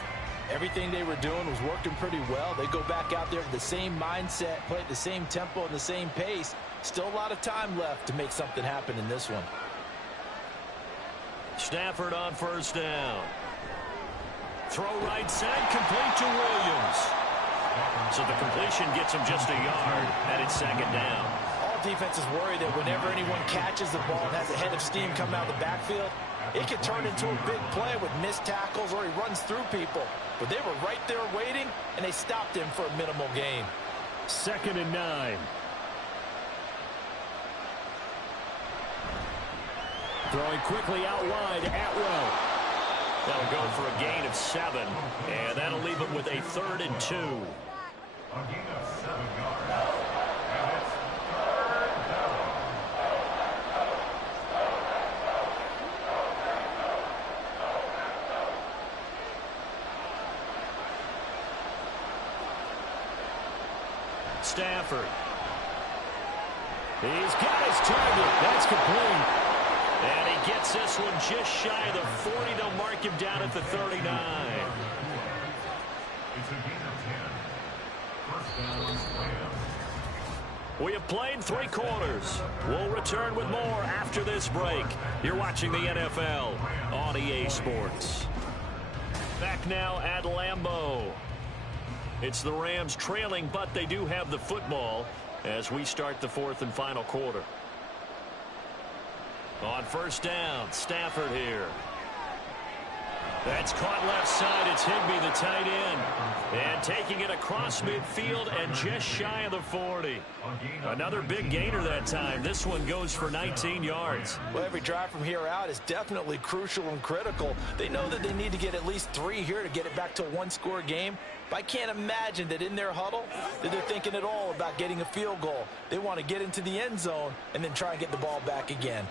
Everything they were doing was working pretty well. They go back out there with the same mindset, play at the same tempo and the same pace. Still a lot of time left to make something happen in this one. Stafford on first down. Throw right side, complete to Williams. So the completion gets him just a yard, and it's second down. All defenses worry that whenever anyone catches the ball and has a head of steam coming out of the backfield, it can turn into a big play with missed tackles or he runs through people. But they were right there waiting, and they stopped him for a minimal gain. 2nd and 9. Throwing quickly out wide, Atwell. That'll go for a gain of 7, and that'll leave it with a 3rd and 2. A gain of 7 yards. And it's 3rd down. Stafford. He's got his target. That's complete. And he gets this one just shy of the 40. They'll mark him down at the 39. It's a gain of 10. First down, Rams. We have played 3 quarters. We'll return with more after this break. You're watching the NFL on EA Sports. Back now at Lambeau. It's the Rams trailing, but they do have the football as we start the 4th and final quarter. On first down, Stafford here. That's caught left side. It's Higbee, the tight end. And taking it across midfield and just shy of the 40. Another big gainer that time. This one goes for 19 yards. Well, every drive from here out is definitely crucial and critical. They know that they need to get at least 3 here to get it back to a one-score game. But I can't imagine that in their huddle that they're thinking at all about getting a field goal. They want to get into the end zone and then try and get the ball back again.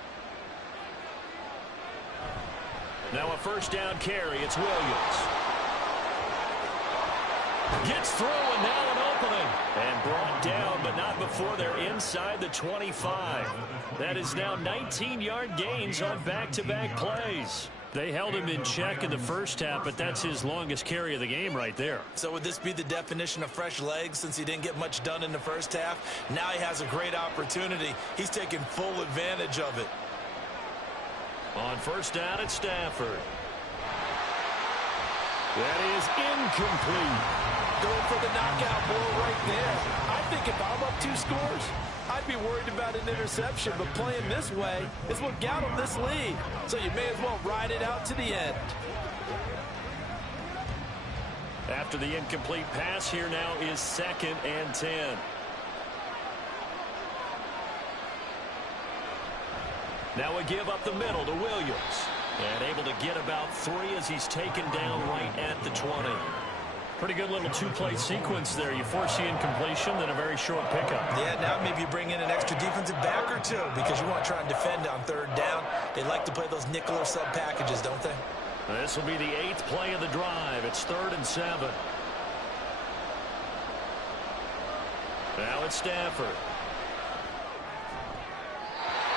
Now a first down carry. It's Williams. Gets through and now an opening. And brought down, but not before they're inside the 25. That is now 19-yard gains on back-to-back plays. They held him in check in the first half, but that's his longest carry of the game right there. So would this be the definition of fresh legs since he didn't get much done in the first half? Now he has a great opportunity. He's taking full advantage of it. On first down at Stafford. That is incomplete. Going for the knockout blow right there. I think if I'm up 2 scores, I'd be worried about an interception, but playing this way is what got him this lead. So you may as well ride it out to the end. After the incomplete pass, here now is 2nd and 10. Now a give up the middle to Williams. And able to get about 3 as he's taken down right at the 20. Pretty good little 2-play sequence there. You force the incompletion, then a very short pickup. Yeah, now maybe you bring in an extra defensive back or 2 because you want to try and defend on 3rd down. They like to play those nickel or sub packages, don't they? This will be the 8th play of the drive. It's 3rd and 7. Now it's Stafford.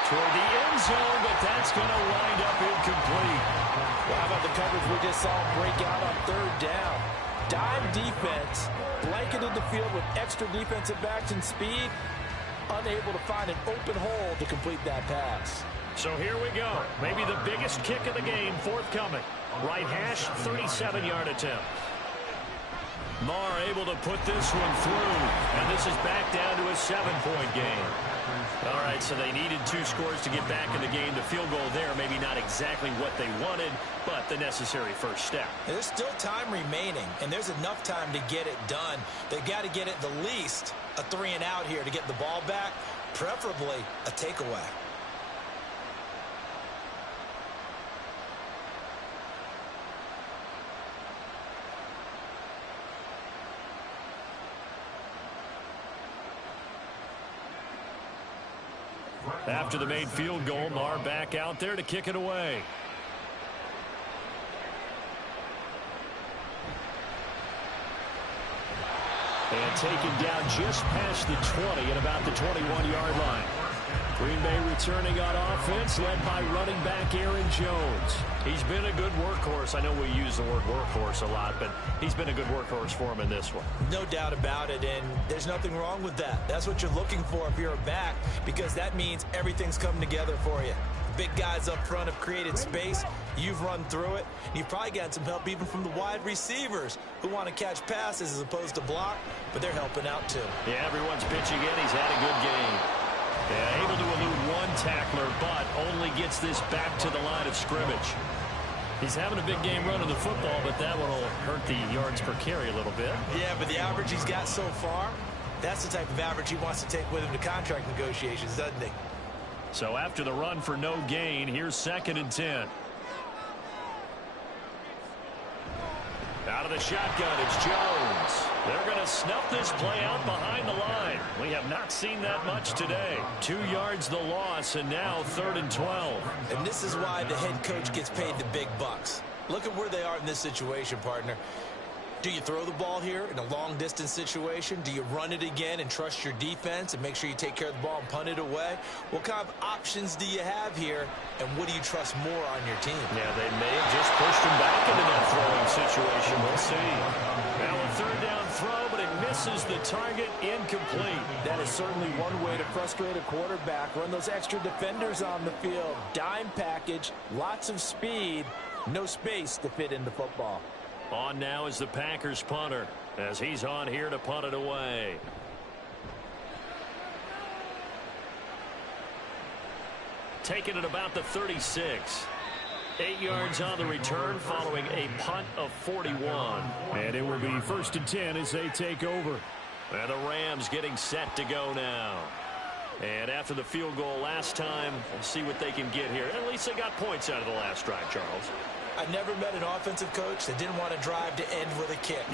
Toward the end zone, but that's going to wind up incomplete. Well, how about the coverage we just saw break out on 3rd down? Dime defense, blanketed the field with extra defensive backs and speed, unable to find an open hole to complete that pass. So here we go. Maybe the biggest kick of the game forthcoming. Right hash, 37-yard attempt. Marr able to put this one through, and this is back down to a 7-point game. All right, so they needed 2 scores to get back in the game. The field goal there, maybe not exactly what they wanted, but the necessary first step. There's still time remaining, and there's enough time to get it done. They've got to get at the least a 3 and out here to get the ball back, preferably a takeaway. After the made field goal, Marr back out there to kick it away. And taken down just past the 20 at about the 21-yard line. Green Bay returning on offense, led by running back Aaron Jones. He's been a good workhorse. I know we use the word workhorse a lot, but he's been a good workhorse for him in this one. No doubt about it, and there's nothing wrong with that. That's what you're looking for if you're a back, because that means everything's coming together for you. Big guys up front have created space. You've run through it. You've probably gotten some help even from the wide receivers who want to catch passes as opposed to block, but they're helping out too. Yeah, everyone's pitching in. He's had a good game. Yeah, able to elude 1 tackler, but only gets this back to the line of scrimmage. He's having a big game running the football, but that one will hurt the yards per carry a little bit. Yeah, but the average he's got so far, that's the type of average he wants to take with him to contract negotiations, doesn't he? So after the run for no gain, here's 2nd and 10. Out of the shotgun, it's Jones. They're going to snuff this play out behind the line. We have not seen that much today. 2 yards the loss, and now 3rd and 12. And this is why the head coach gets paid the big bucks. Look at where they are in this situation, partner. Do you throw the ball here in a long-distance situation? Do you run it again and trust your defense and make sure you take care of the ball and punt it away? What kind of options do you have here, and what do you trust more on your team? Yeah, they may have just pushed him back into that throwing situation. We'll see. Now a 3rd down throw, but it misses the target, incomplete. That is certainly one way to frustrate a quarterback. Run those extra defenders on the field. Dime package, lots of speed, no space to fit in the football. On now is the Packers punter, as he's on here to punt it away. Taking it about the 36. 8 yards on the return following a punt of 41. And it will be 1st and 10 as they take over. And the Rams getting set to go now. And after the field goal last time, we'll see what they can get here. At least they got points out of the last drive, Charles. I never met an offensive coach that didn't want to drive to end with a kick.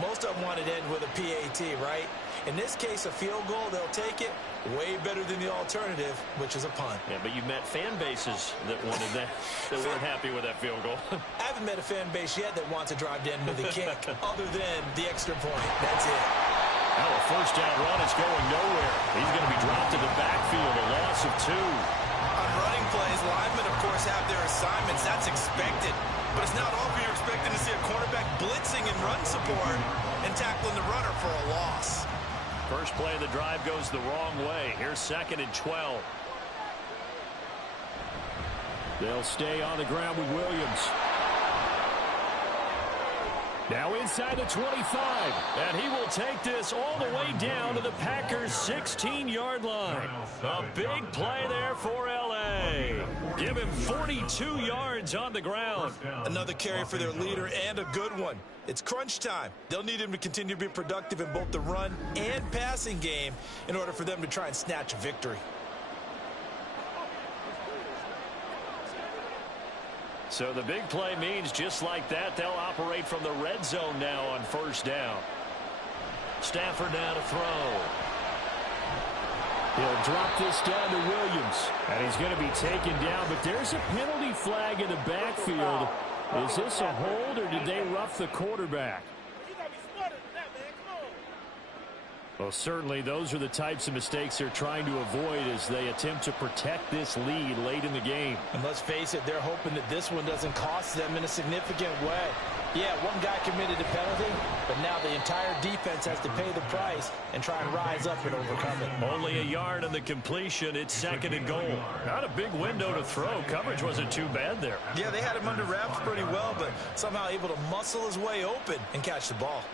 Most of them wanted to end with a PAT, right? In this case, a field goal, they'll take it. Way better than the alternative, which is a punt. Yeah, but you met fan bases that wanted that, that weren't happy with that field goal. I haven't met a fan base yet that wants to drive to end with a kick, other than the extra point. That's it. Now a 1st down run is going nowhere. He's going to be dropped in the backfield, a loss of 2. On running plays, linemen, of course, have their assignments. That's expected. But it's not often you're expecting to see a quarterback blitzing in run support and tackling the runner for a loss. First play of the drive goes the wrong way. Here's 2nd and 12. They'll stay on the ground with Williams. Now inside the 25. And he will take this all the way down to the Packers' 16-yard line. A big play there for L.A. Give him 42 yards on the ground. Another carry for their leader and a good one. It's crunch time. They'll need him to continue to be productive in both the run and passing game in order for them to try and snatch a victory. So the big play means just like that, they'll operate from the red zone now on 1st down. Stafford now to throw. He'll drop this down to Williams. And he's going to be taken down, but there's a penalty flag in the backfield. Is this a hold, or did they rough the quarterback? Well, certainly those are the types of mistakes they're trying to avoid as they attempt to protect this lead late in the game. And let's face it, they're hoping that this one doesn't cost them in a significant way. Yeah, one guy committed a penalty, but now the entire defense has to pay the price and try and rise up and overcome it. Only a yard on the completion. It's 2nd and goal. Not a big window to throw. Coverage wasn't too bad there. Yeah, they had him under wraps pretty well, but somehow able to muscle his way open and catch the ball.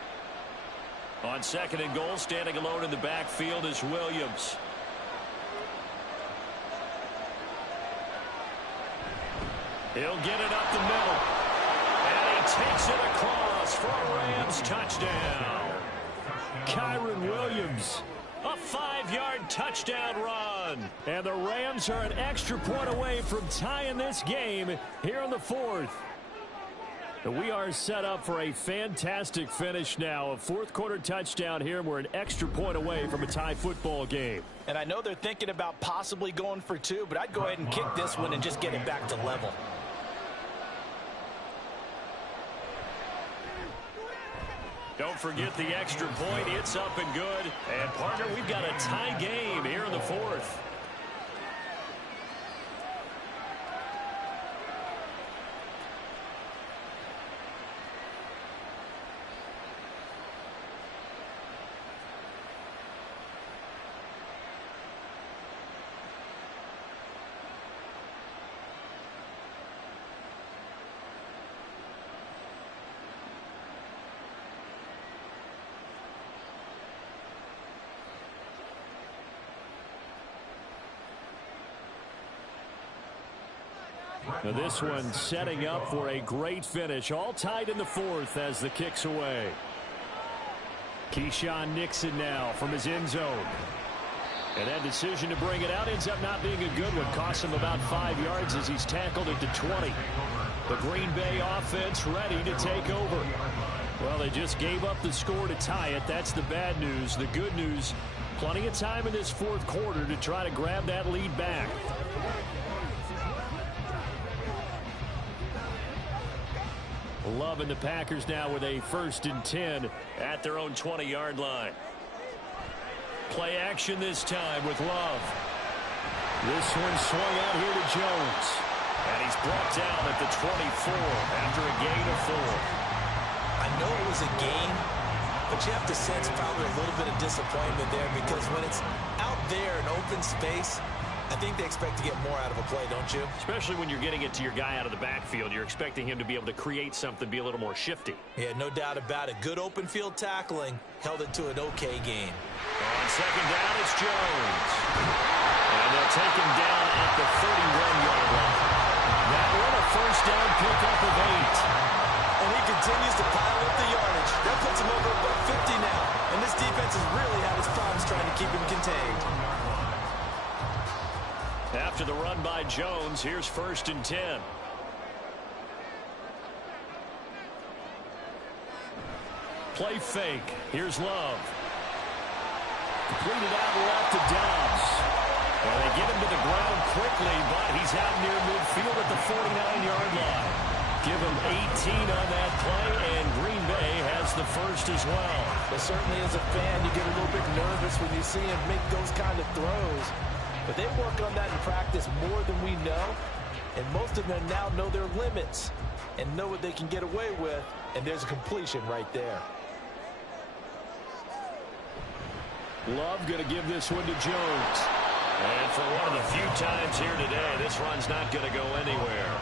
On 2nd and goal, standing alone in the backfield is Williams. He'll get it up the middle. And he takes it across for a Rams touchdown. Kyren Williams, a 5-yard touchdown run. And the Rams are an extra point away from tying this game here in the 4th. We are set up for a fantastic finish now. A 4th quarter touchdown here, and we're an extra point away from a tie football game. And I know they're thinking about possibly going for 2, but I'd go ahead and kick this one and just get it back to level. Don't forget the extra point. It's up and good. And, partner, we've got a tie game here in the 4th. Now this one setting up for a great finish. All tied in the 4th as the kick's away. Keyshawn Nixon now from his end zone. And that decision to bring it out ends up not being a good one. Costs him about 5 yards as he's tackled at the 20. The Green Bay offense ready to take over. Well, they just gave up the score to tie it. That's the bad news. The good news, plenty of time in this 4th quarter to try to grab that lead back. Love and the Packers now with a 1st and 10 at their own 20-yard line. Play action this time with Love. This one swung out here to Jones. And he's brought down at the 24 after a gain of 4. I know it was a gain, but you have to sense probably a little bit of disappointment there because when it's out there in open space, I think they expect to get more out of a play, don't you? Especially when you're getting it to your guy out of the backfield. You're expecting him to be able to create something, be a little more shifty. Yeah, no doubt about it. Good open field tackling held it to an okay gain. On 2nd down, it's Jones. And they'll take him down at the 31-yard line. That one a first down pickup of 8. And he continues to pile up the yardage. That puts him over above 50 now. And this defense has really had its problems trying to keep him contained. After the run by Jones, here's 1st and 10. Play fake. Here's Love. Completed out left to Dobbs. Well, they get him to the ground quickly, but he's out near midfield at the 49-yard line. Give him 18 on that play, and Green Bay has the first as well. But certainly as a fan, you get a little bit nervous when you see him make those kind of throws. But they work on that in practice more than we know, and most of them now know their limits and know what they can get away with, and there's a completion right there. Love going to give this one to Jones. And for one of the few times here today, this run's not going to go anywhere.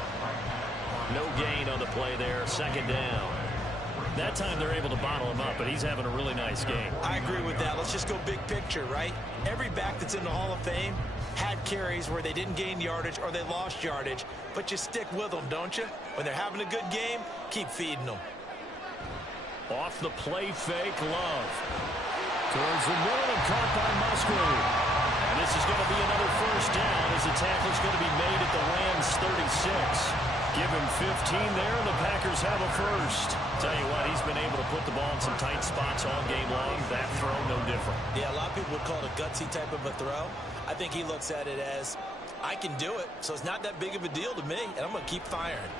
No gain on the play there, 2nd down. That time they're able to bottle him up, but he's having a really nice game. I agree with that. Let's just go big picture, right? Every back that's in the Hall of Fame had carries where they didn't gain yardage or they lost yardage, but you stick with them, don't you? When they're having a good game, keep feeding them. Off the play fake, Love. Towards the middle and caught by Musgrave. And this is going to be another first down as the tackle's going to be made at the Rams 36. Give him 15 there, and the Packers have a first. Tell you what, he's been able to put the ball in some tight spots all game long. That throw, no different. Yeah, a lot of people would call it a gutsy type of a throw. I think he looks at it as, I can do it, so it's not that big of a deal to me, and I'm going to keep firing.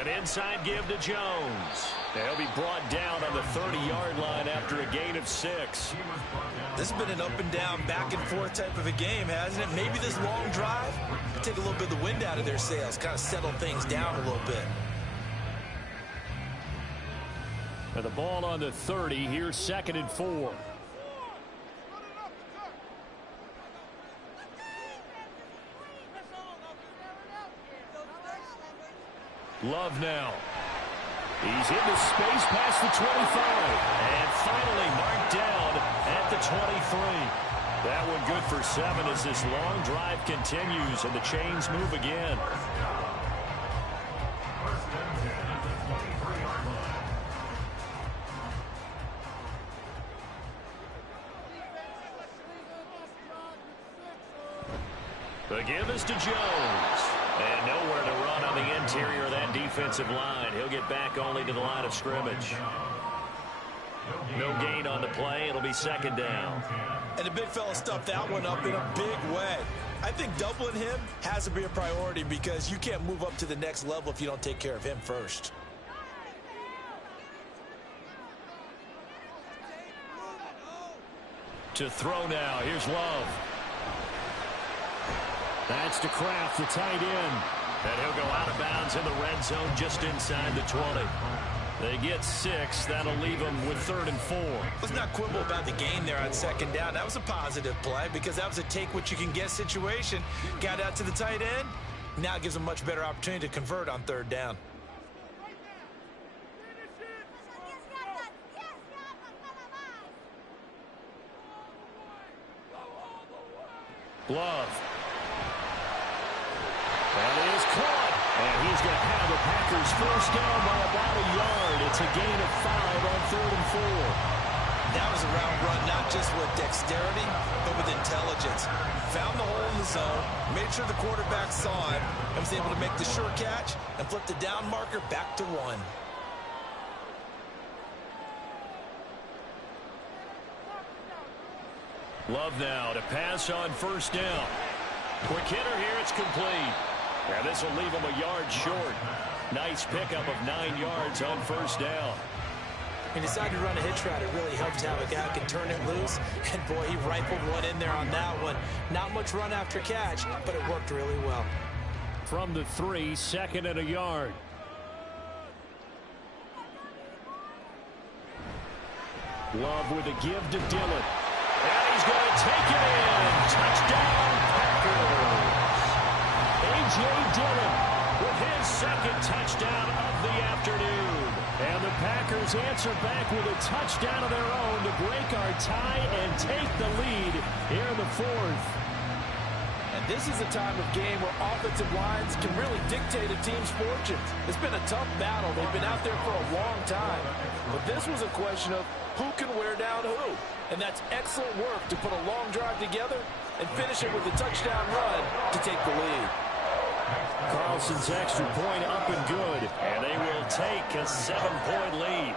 An inside give to Jones. He'll be brought down on the 30-yard line after a gain of 6. This has been an up-and-down, back-and-forth type of a game, hasn't it? Maybe this long drive take a little bit of the wind out of their sails, kind of settle things down a little bit. With the ball on the 30, here's 2nd and 4. Love now. He's into space past the 25. And finally marked down at the 23. That one good for 7 as this long drive continues and the chains move again. The give is to Jones. And nowhere to run on the interior of that defensive line. He'll get back only to the line of scrimmage. No gain on the play. It'll be 2nd down. And the big fella stuffed that one up in a big way. I think doubling him has to be a priority because you can't move up to the next level if you don't take care of him first. To throw now. Here's Love. That's to Kraft, the tight end. And he'll go out of bounds in the red zone just inside the 20. They get 6. That'll leave them with 3rd and 4. Let's not quibble about the gain there on 2nd down. That was a positive play because that was a take-what-you-can-get situation. Got out to the tight end. Now it gives them a much better opportunity to convert on 3rd down. Love. And it is caught. And he's going to have the Packers first down by about a yard. It's a gain of 5 on 3rd and 4. That was a round run, not just with dexterity, but with intelligence. Found the hole in the zone, made sure the quarterback saw it, and was able to make the sure catch and flip the down marker back to 1. Love now to pass on first down. Quick hitter here, it's complete. And this will leave him a yard short. Nice pickup of 9 yards on first down. He decided to run a hitch route. It really helps to have a guy who can turn it loose. And boy, he rifled one in there on that one. Not much run after catch, but it worked really well. From the 3, 2nd and a yard. Love with a give to Dillon. And he's going to take it in. Touchdown, Packers. A.J. Dillon with his 2nd touchdown of the afternoon. And the Packers answer back with a touchdown of their own to break our tie and take the lead here in the 4th. And This is a time of game where offensive lines can really dictate a team's fortunes. It's been a tough battle. They've been out there for a long time. But this was a question of who can wear down who. And that's excellent work to put a long drive together and finish it with a touchdown run to take the lead. Carlson's extra point up and good. And they will take a 7-point lead.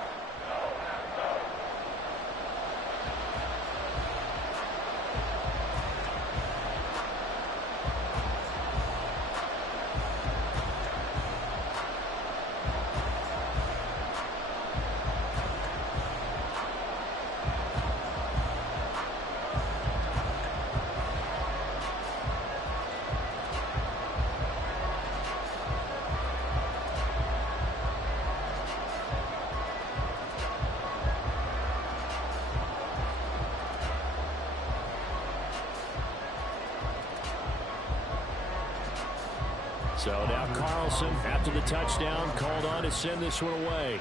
So now Carlson, after the touchdown, called on to send this one away.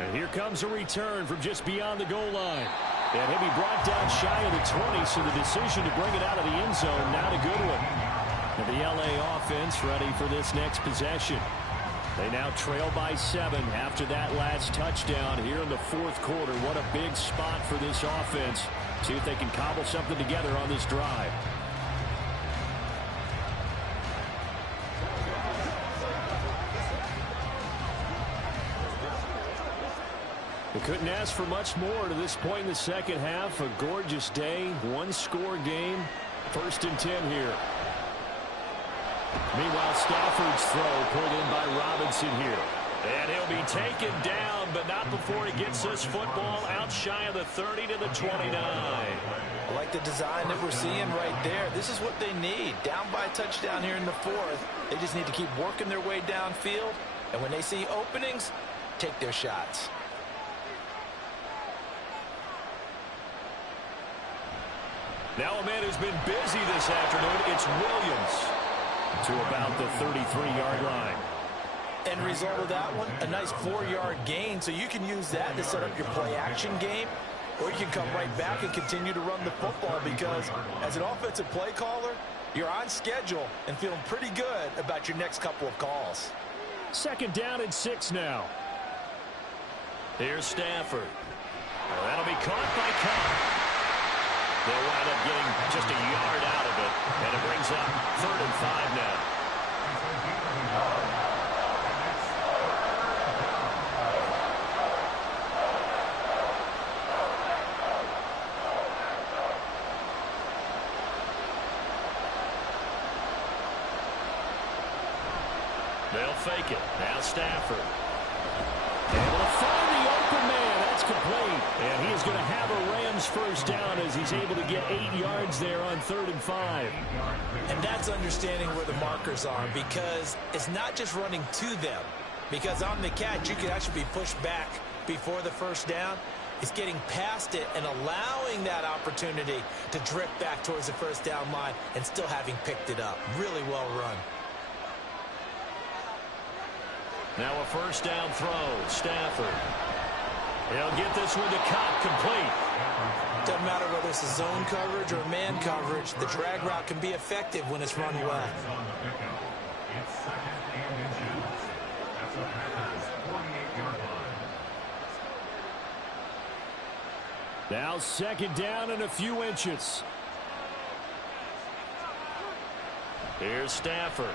And here comes a return from just beyond the goal line. And he'll be brought down shy of the 20, so the decision to bring it out of the end zone, not a good one. And the LA offense ready for this next possession. They now trail by 7 after that last touchdown here in the fourth quarter. What a big spot for this offense. See if they can cobble something together on this drive. We couldn't ask for much more to this point in the second half. A gorgeous day, one-score game, 1st and 10 here. Meanwhile, Stafford's throw pulled in by Robinson here. And he'll be taken down, but not before he gets this football out shy of the 30 to the 29. I like the design that we're seeing right there. This is what they need. Down by a touchdown here in the fourth. They just need to keep working their way downfield. And when they see openings, take their shots. Now a man who's been busy this afternoon, it's Williams to about the 33-yard line. End result of that one, a nice 4-yard gain, so you can use that to set up your play-action game, or you can come right back and continue to run the football because as an offensive play caller, you're on schedule and feeling pretty good about your next couple of calls. 2nd down and 6 now. Here's Stafford. Well, that'll be caught by Cobb. They'll wind up getting just a yard out of it, and it brings up 3rd and 5 now. They'll fake it. Now Stafford. Able to find the open man. That's complete. And he is going to have a Rams first down as he's able to get 8 yards there on 3rd and 5. And that's understanding where the markers are because it's not just running to them. Because on the catch, you can actually be pushed back before the first down. It's getting past it and allowing that opportunity to drift back towards the first down line and still having picked it up. Really well run. Now a first down throw. Stafford. He'll get this one to Cobb, complete. Doesn't matter whether it's a zone coverage or man coverage, the drag route can be effective when it's run well. It's 2nd and inches. That's the Packers' 48-yard line. Now 2nd down and a few inches. Here's Stafford.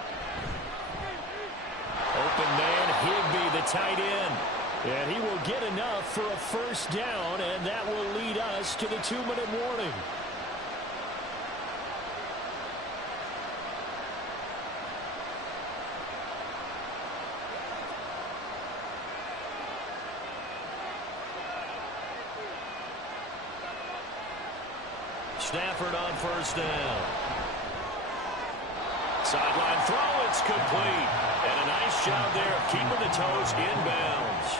Open man, Higbee, the tight end. And he will get enough for a first down, and that will lead us to the 2-minute warning. Stafford on first down. Sideline throw, it's complete. And a nice job there of keeping the toes inbounds.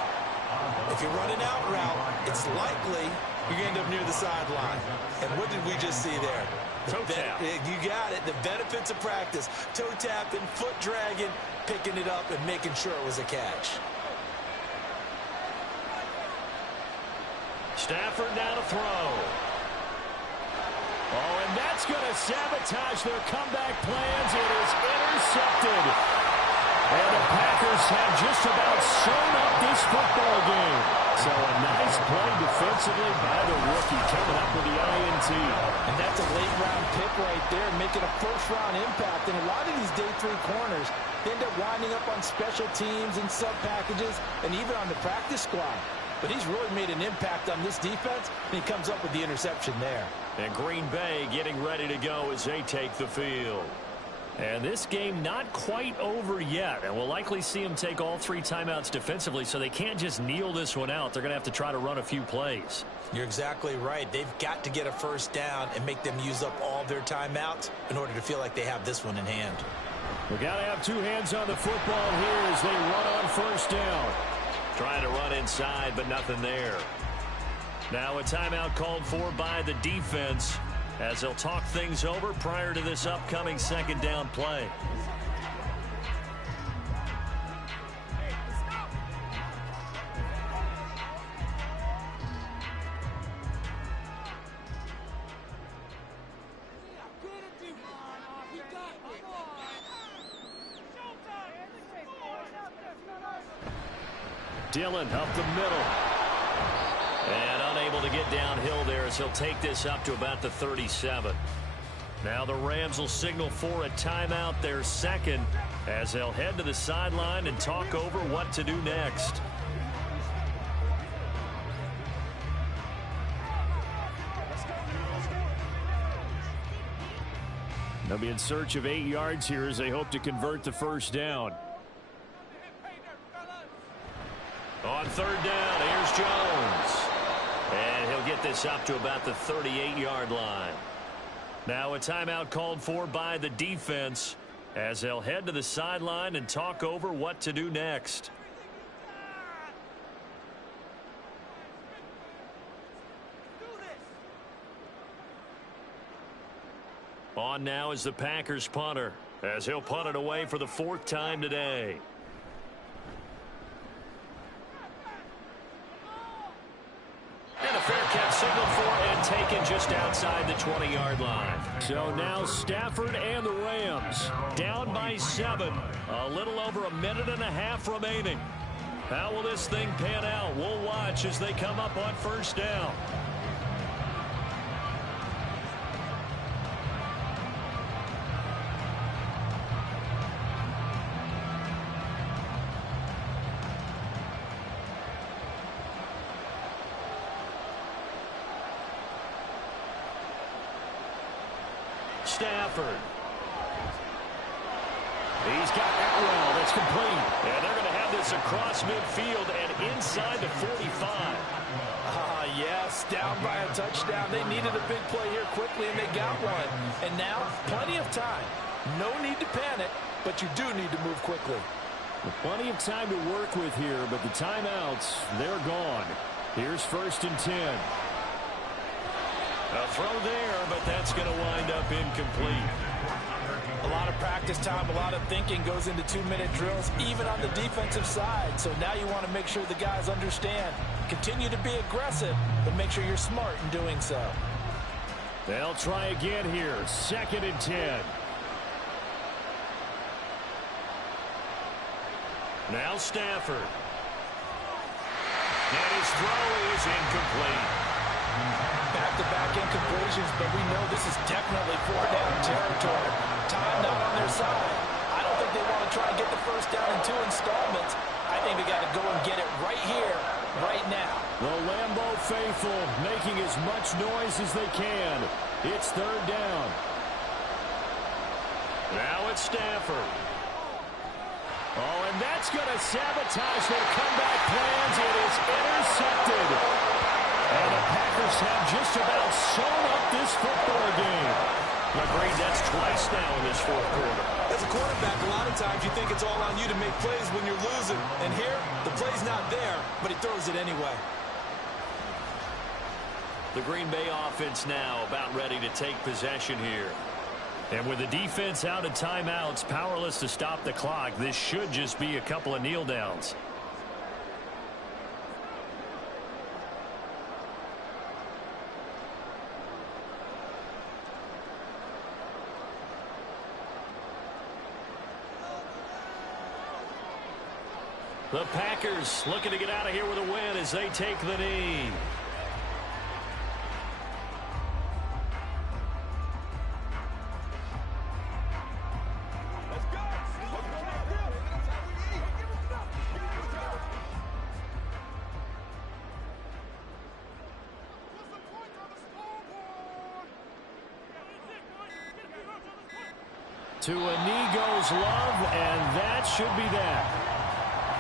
If you run an out route, it's likely you end up near the sideline. And what did we just see there? Toe tap. You got it. The benefits of practice. Toe tapping, foot dragging, picking it up, and making sure it was a catch. Stafford now to throw. Oh, and that that's going to sabotage their comeback plans. It is intercepted. And the Packers have just about sewn up this football game. So a nice play defensively by the rookie coming up with the INT. And that's a late-round pick right there, making a first-round impact. And a lot of these day 3 corners end up winding up on special teams and sub-packages and even on the practice squad. But he's really made an impact on this defense, and he comes up with the interception there. And Green Bay getting ready to go as they take the field. And this game not quite over yet. And we'll likely see them take all 3 timeouts defensively, so they can't just kneel this one out. They're going to have to try to run a few plays. You're exactly right. They've got to get a first down and make them use up all their timeouts in order to feel like they have this one in hand. We got to have 2 hands on the football here as they run on first down. Trying to run inside, but nothing there. Now a timeout called for by the defense as they'll talk things over prior to this upcoming second down play. Dillon up the middle. And unable to get downhill there as he'll take this up to about the 37. Now the Rams will signal for a timeout, their second, as they'll head to the sideline and talk over what to do next. They'll be in search of 8 yards here as they hope to convert the first down. On third down, here's Jones. And he'll get this up to about the 38-yard line. Now a timeout called for by the defense as they'll head to the sideline and talk over what to do next. On now is the Packers punter as he'll punt it away for the 4th time today. And a fair catch signaled for and taken just outside the 20-yard line. So now Stafford and the Rams down by 7. A little over a minute and a half remaining. How will this thing pan out? We'll watch as they come up on first down. Stafford. He's got Atwell. That's complete. And they're going to have this across midfield and inside the 45. Yes, down by a touchdown. They needed a big play here quickly, and they got one. And now, plenty of time. No need to panic, but you do need to move quickly. Plenty of time to work with here, but the timeouts, they're gone. Here's 1st and 10. A throw there, but that's going to wind up incomplete. A lot of practice time, a lot of thinking goes into 2-minute drills, even on the defensive side. So now you want to make sure the guys understand. Continue to be aggressive, but make sure you're smart in doing so. They'll try again here. 2nd and 10. Now Stafford. And his throw is incomplete. Back-to-back incompletions, but we know this is definitely 4-down territory. Time not on their side. I don't think they want to try and get the first down in 2 installments. I think they got to go and get it right here, right now. The Lambeau faithful making as much noise as they can. It's 3rd down. Now it's Stafford. Oh, and that's going to sabotage their comeback plans. It is intercepted. And the Packers have just about sewn up this football game. Agreed, that's twice now in this 4th quarter. As a quarterback, a lot of times you think it's all on you to make plays when you're losing. And here, the play's not there, but he throws it anyway. The Green Bay offense now about ready to take possession here. And with the defense out of timeouts, powerless to stop the clock, this should just be a couple of kneel downs. The Packers looking to get out of here with a win as they take the knee. To a knee goes Love, and that should be that.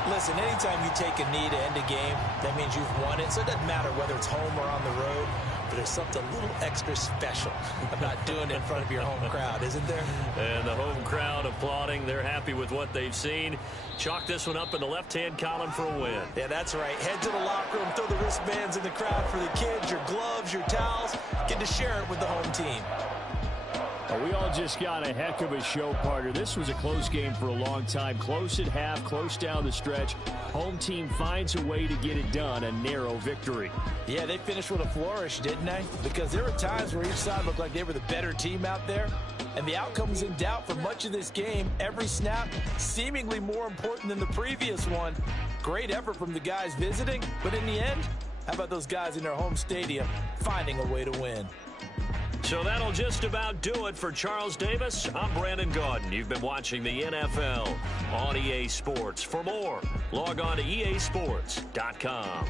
Listen, anytime you take a knee to end a game, that means you've won it. So it doesn't matter whether it's home or on the road, but there's something a little extra special about doing it in front of your home crowd, isn't there? And the home crowd applauding. They're happy with what they've seen. Chalk this one up in the left-hand column for a win. Yeah, that's right. Head to the locker room, throw the wristbands in the crowd for the kids, your gloves, your towels. Get to share it with the home team. We all just got a heck of a show, partner. This was a close game for a long time. Close at half, close down the stretch. Home team finds a way to get it done, a narrow victory. Yeah, they finished with a flourish, didn't they? Because there were times where each side looked like they were the better team out there. And the outcome was in doubt for much of this game. Every snap seemingly more important than the previous one. Great effort from the guys visiting. But in the end, how about those guys in their home stadium finding a way to win? So that'll just about do it for Charles Davis. I'm Brandon Gaudin. You've been watching the NFL on EA Sports. For more, log on to easports.com.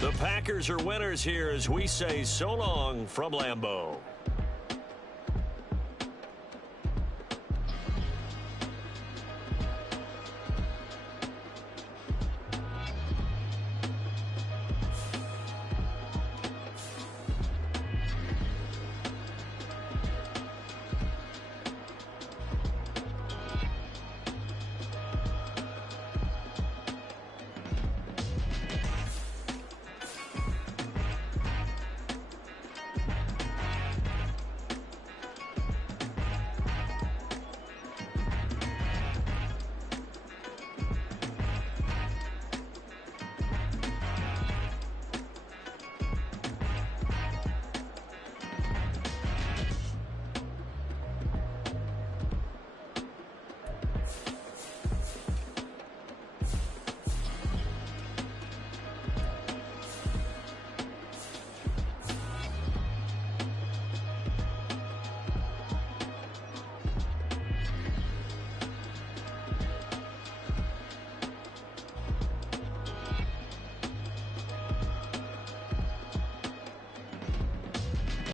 The Packers are winners here as we say so long from Lambeau.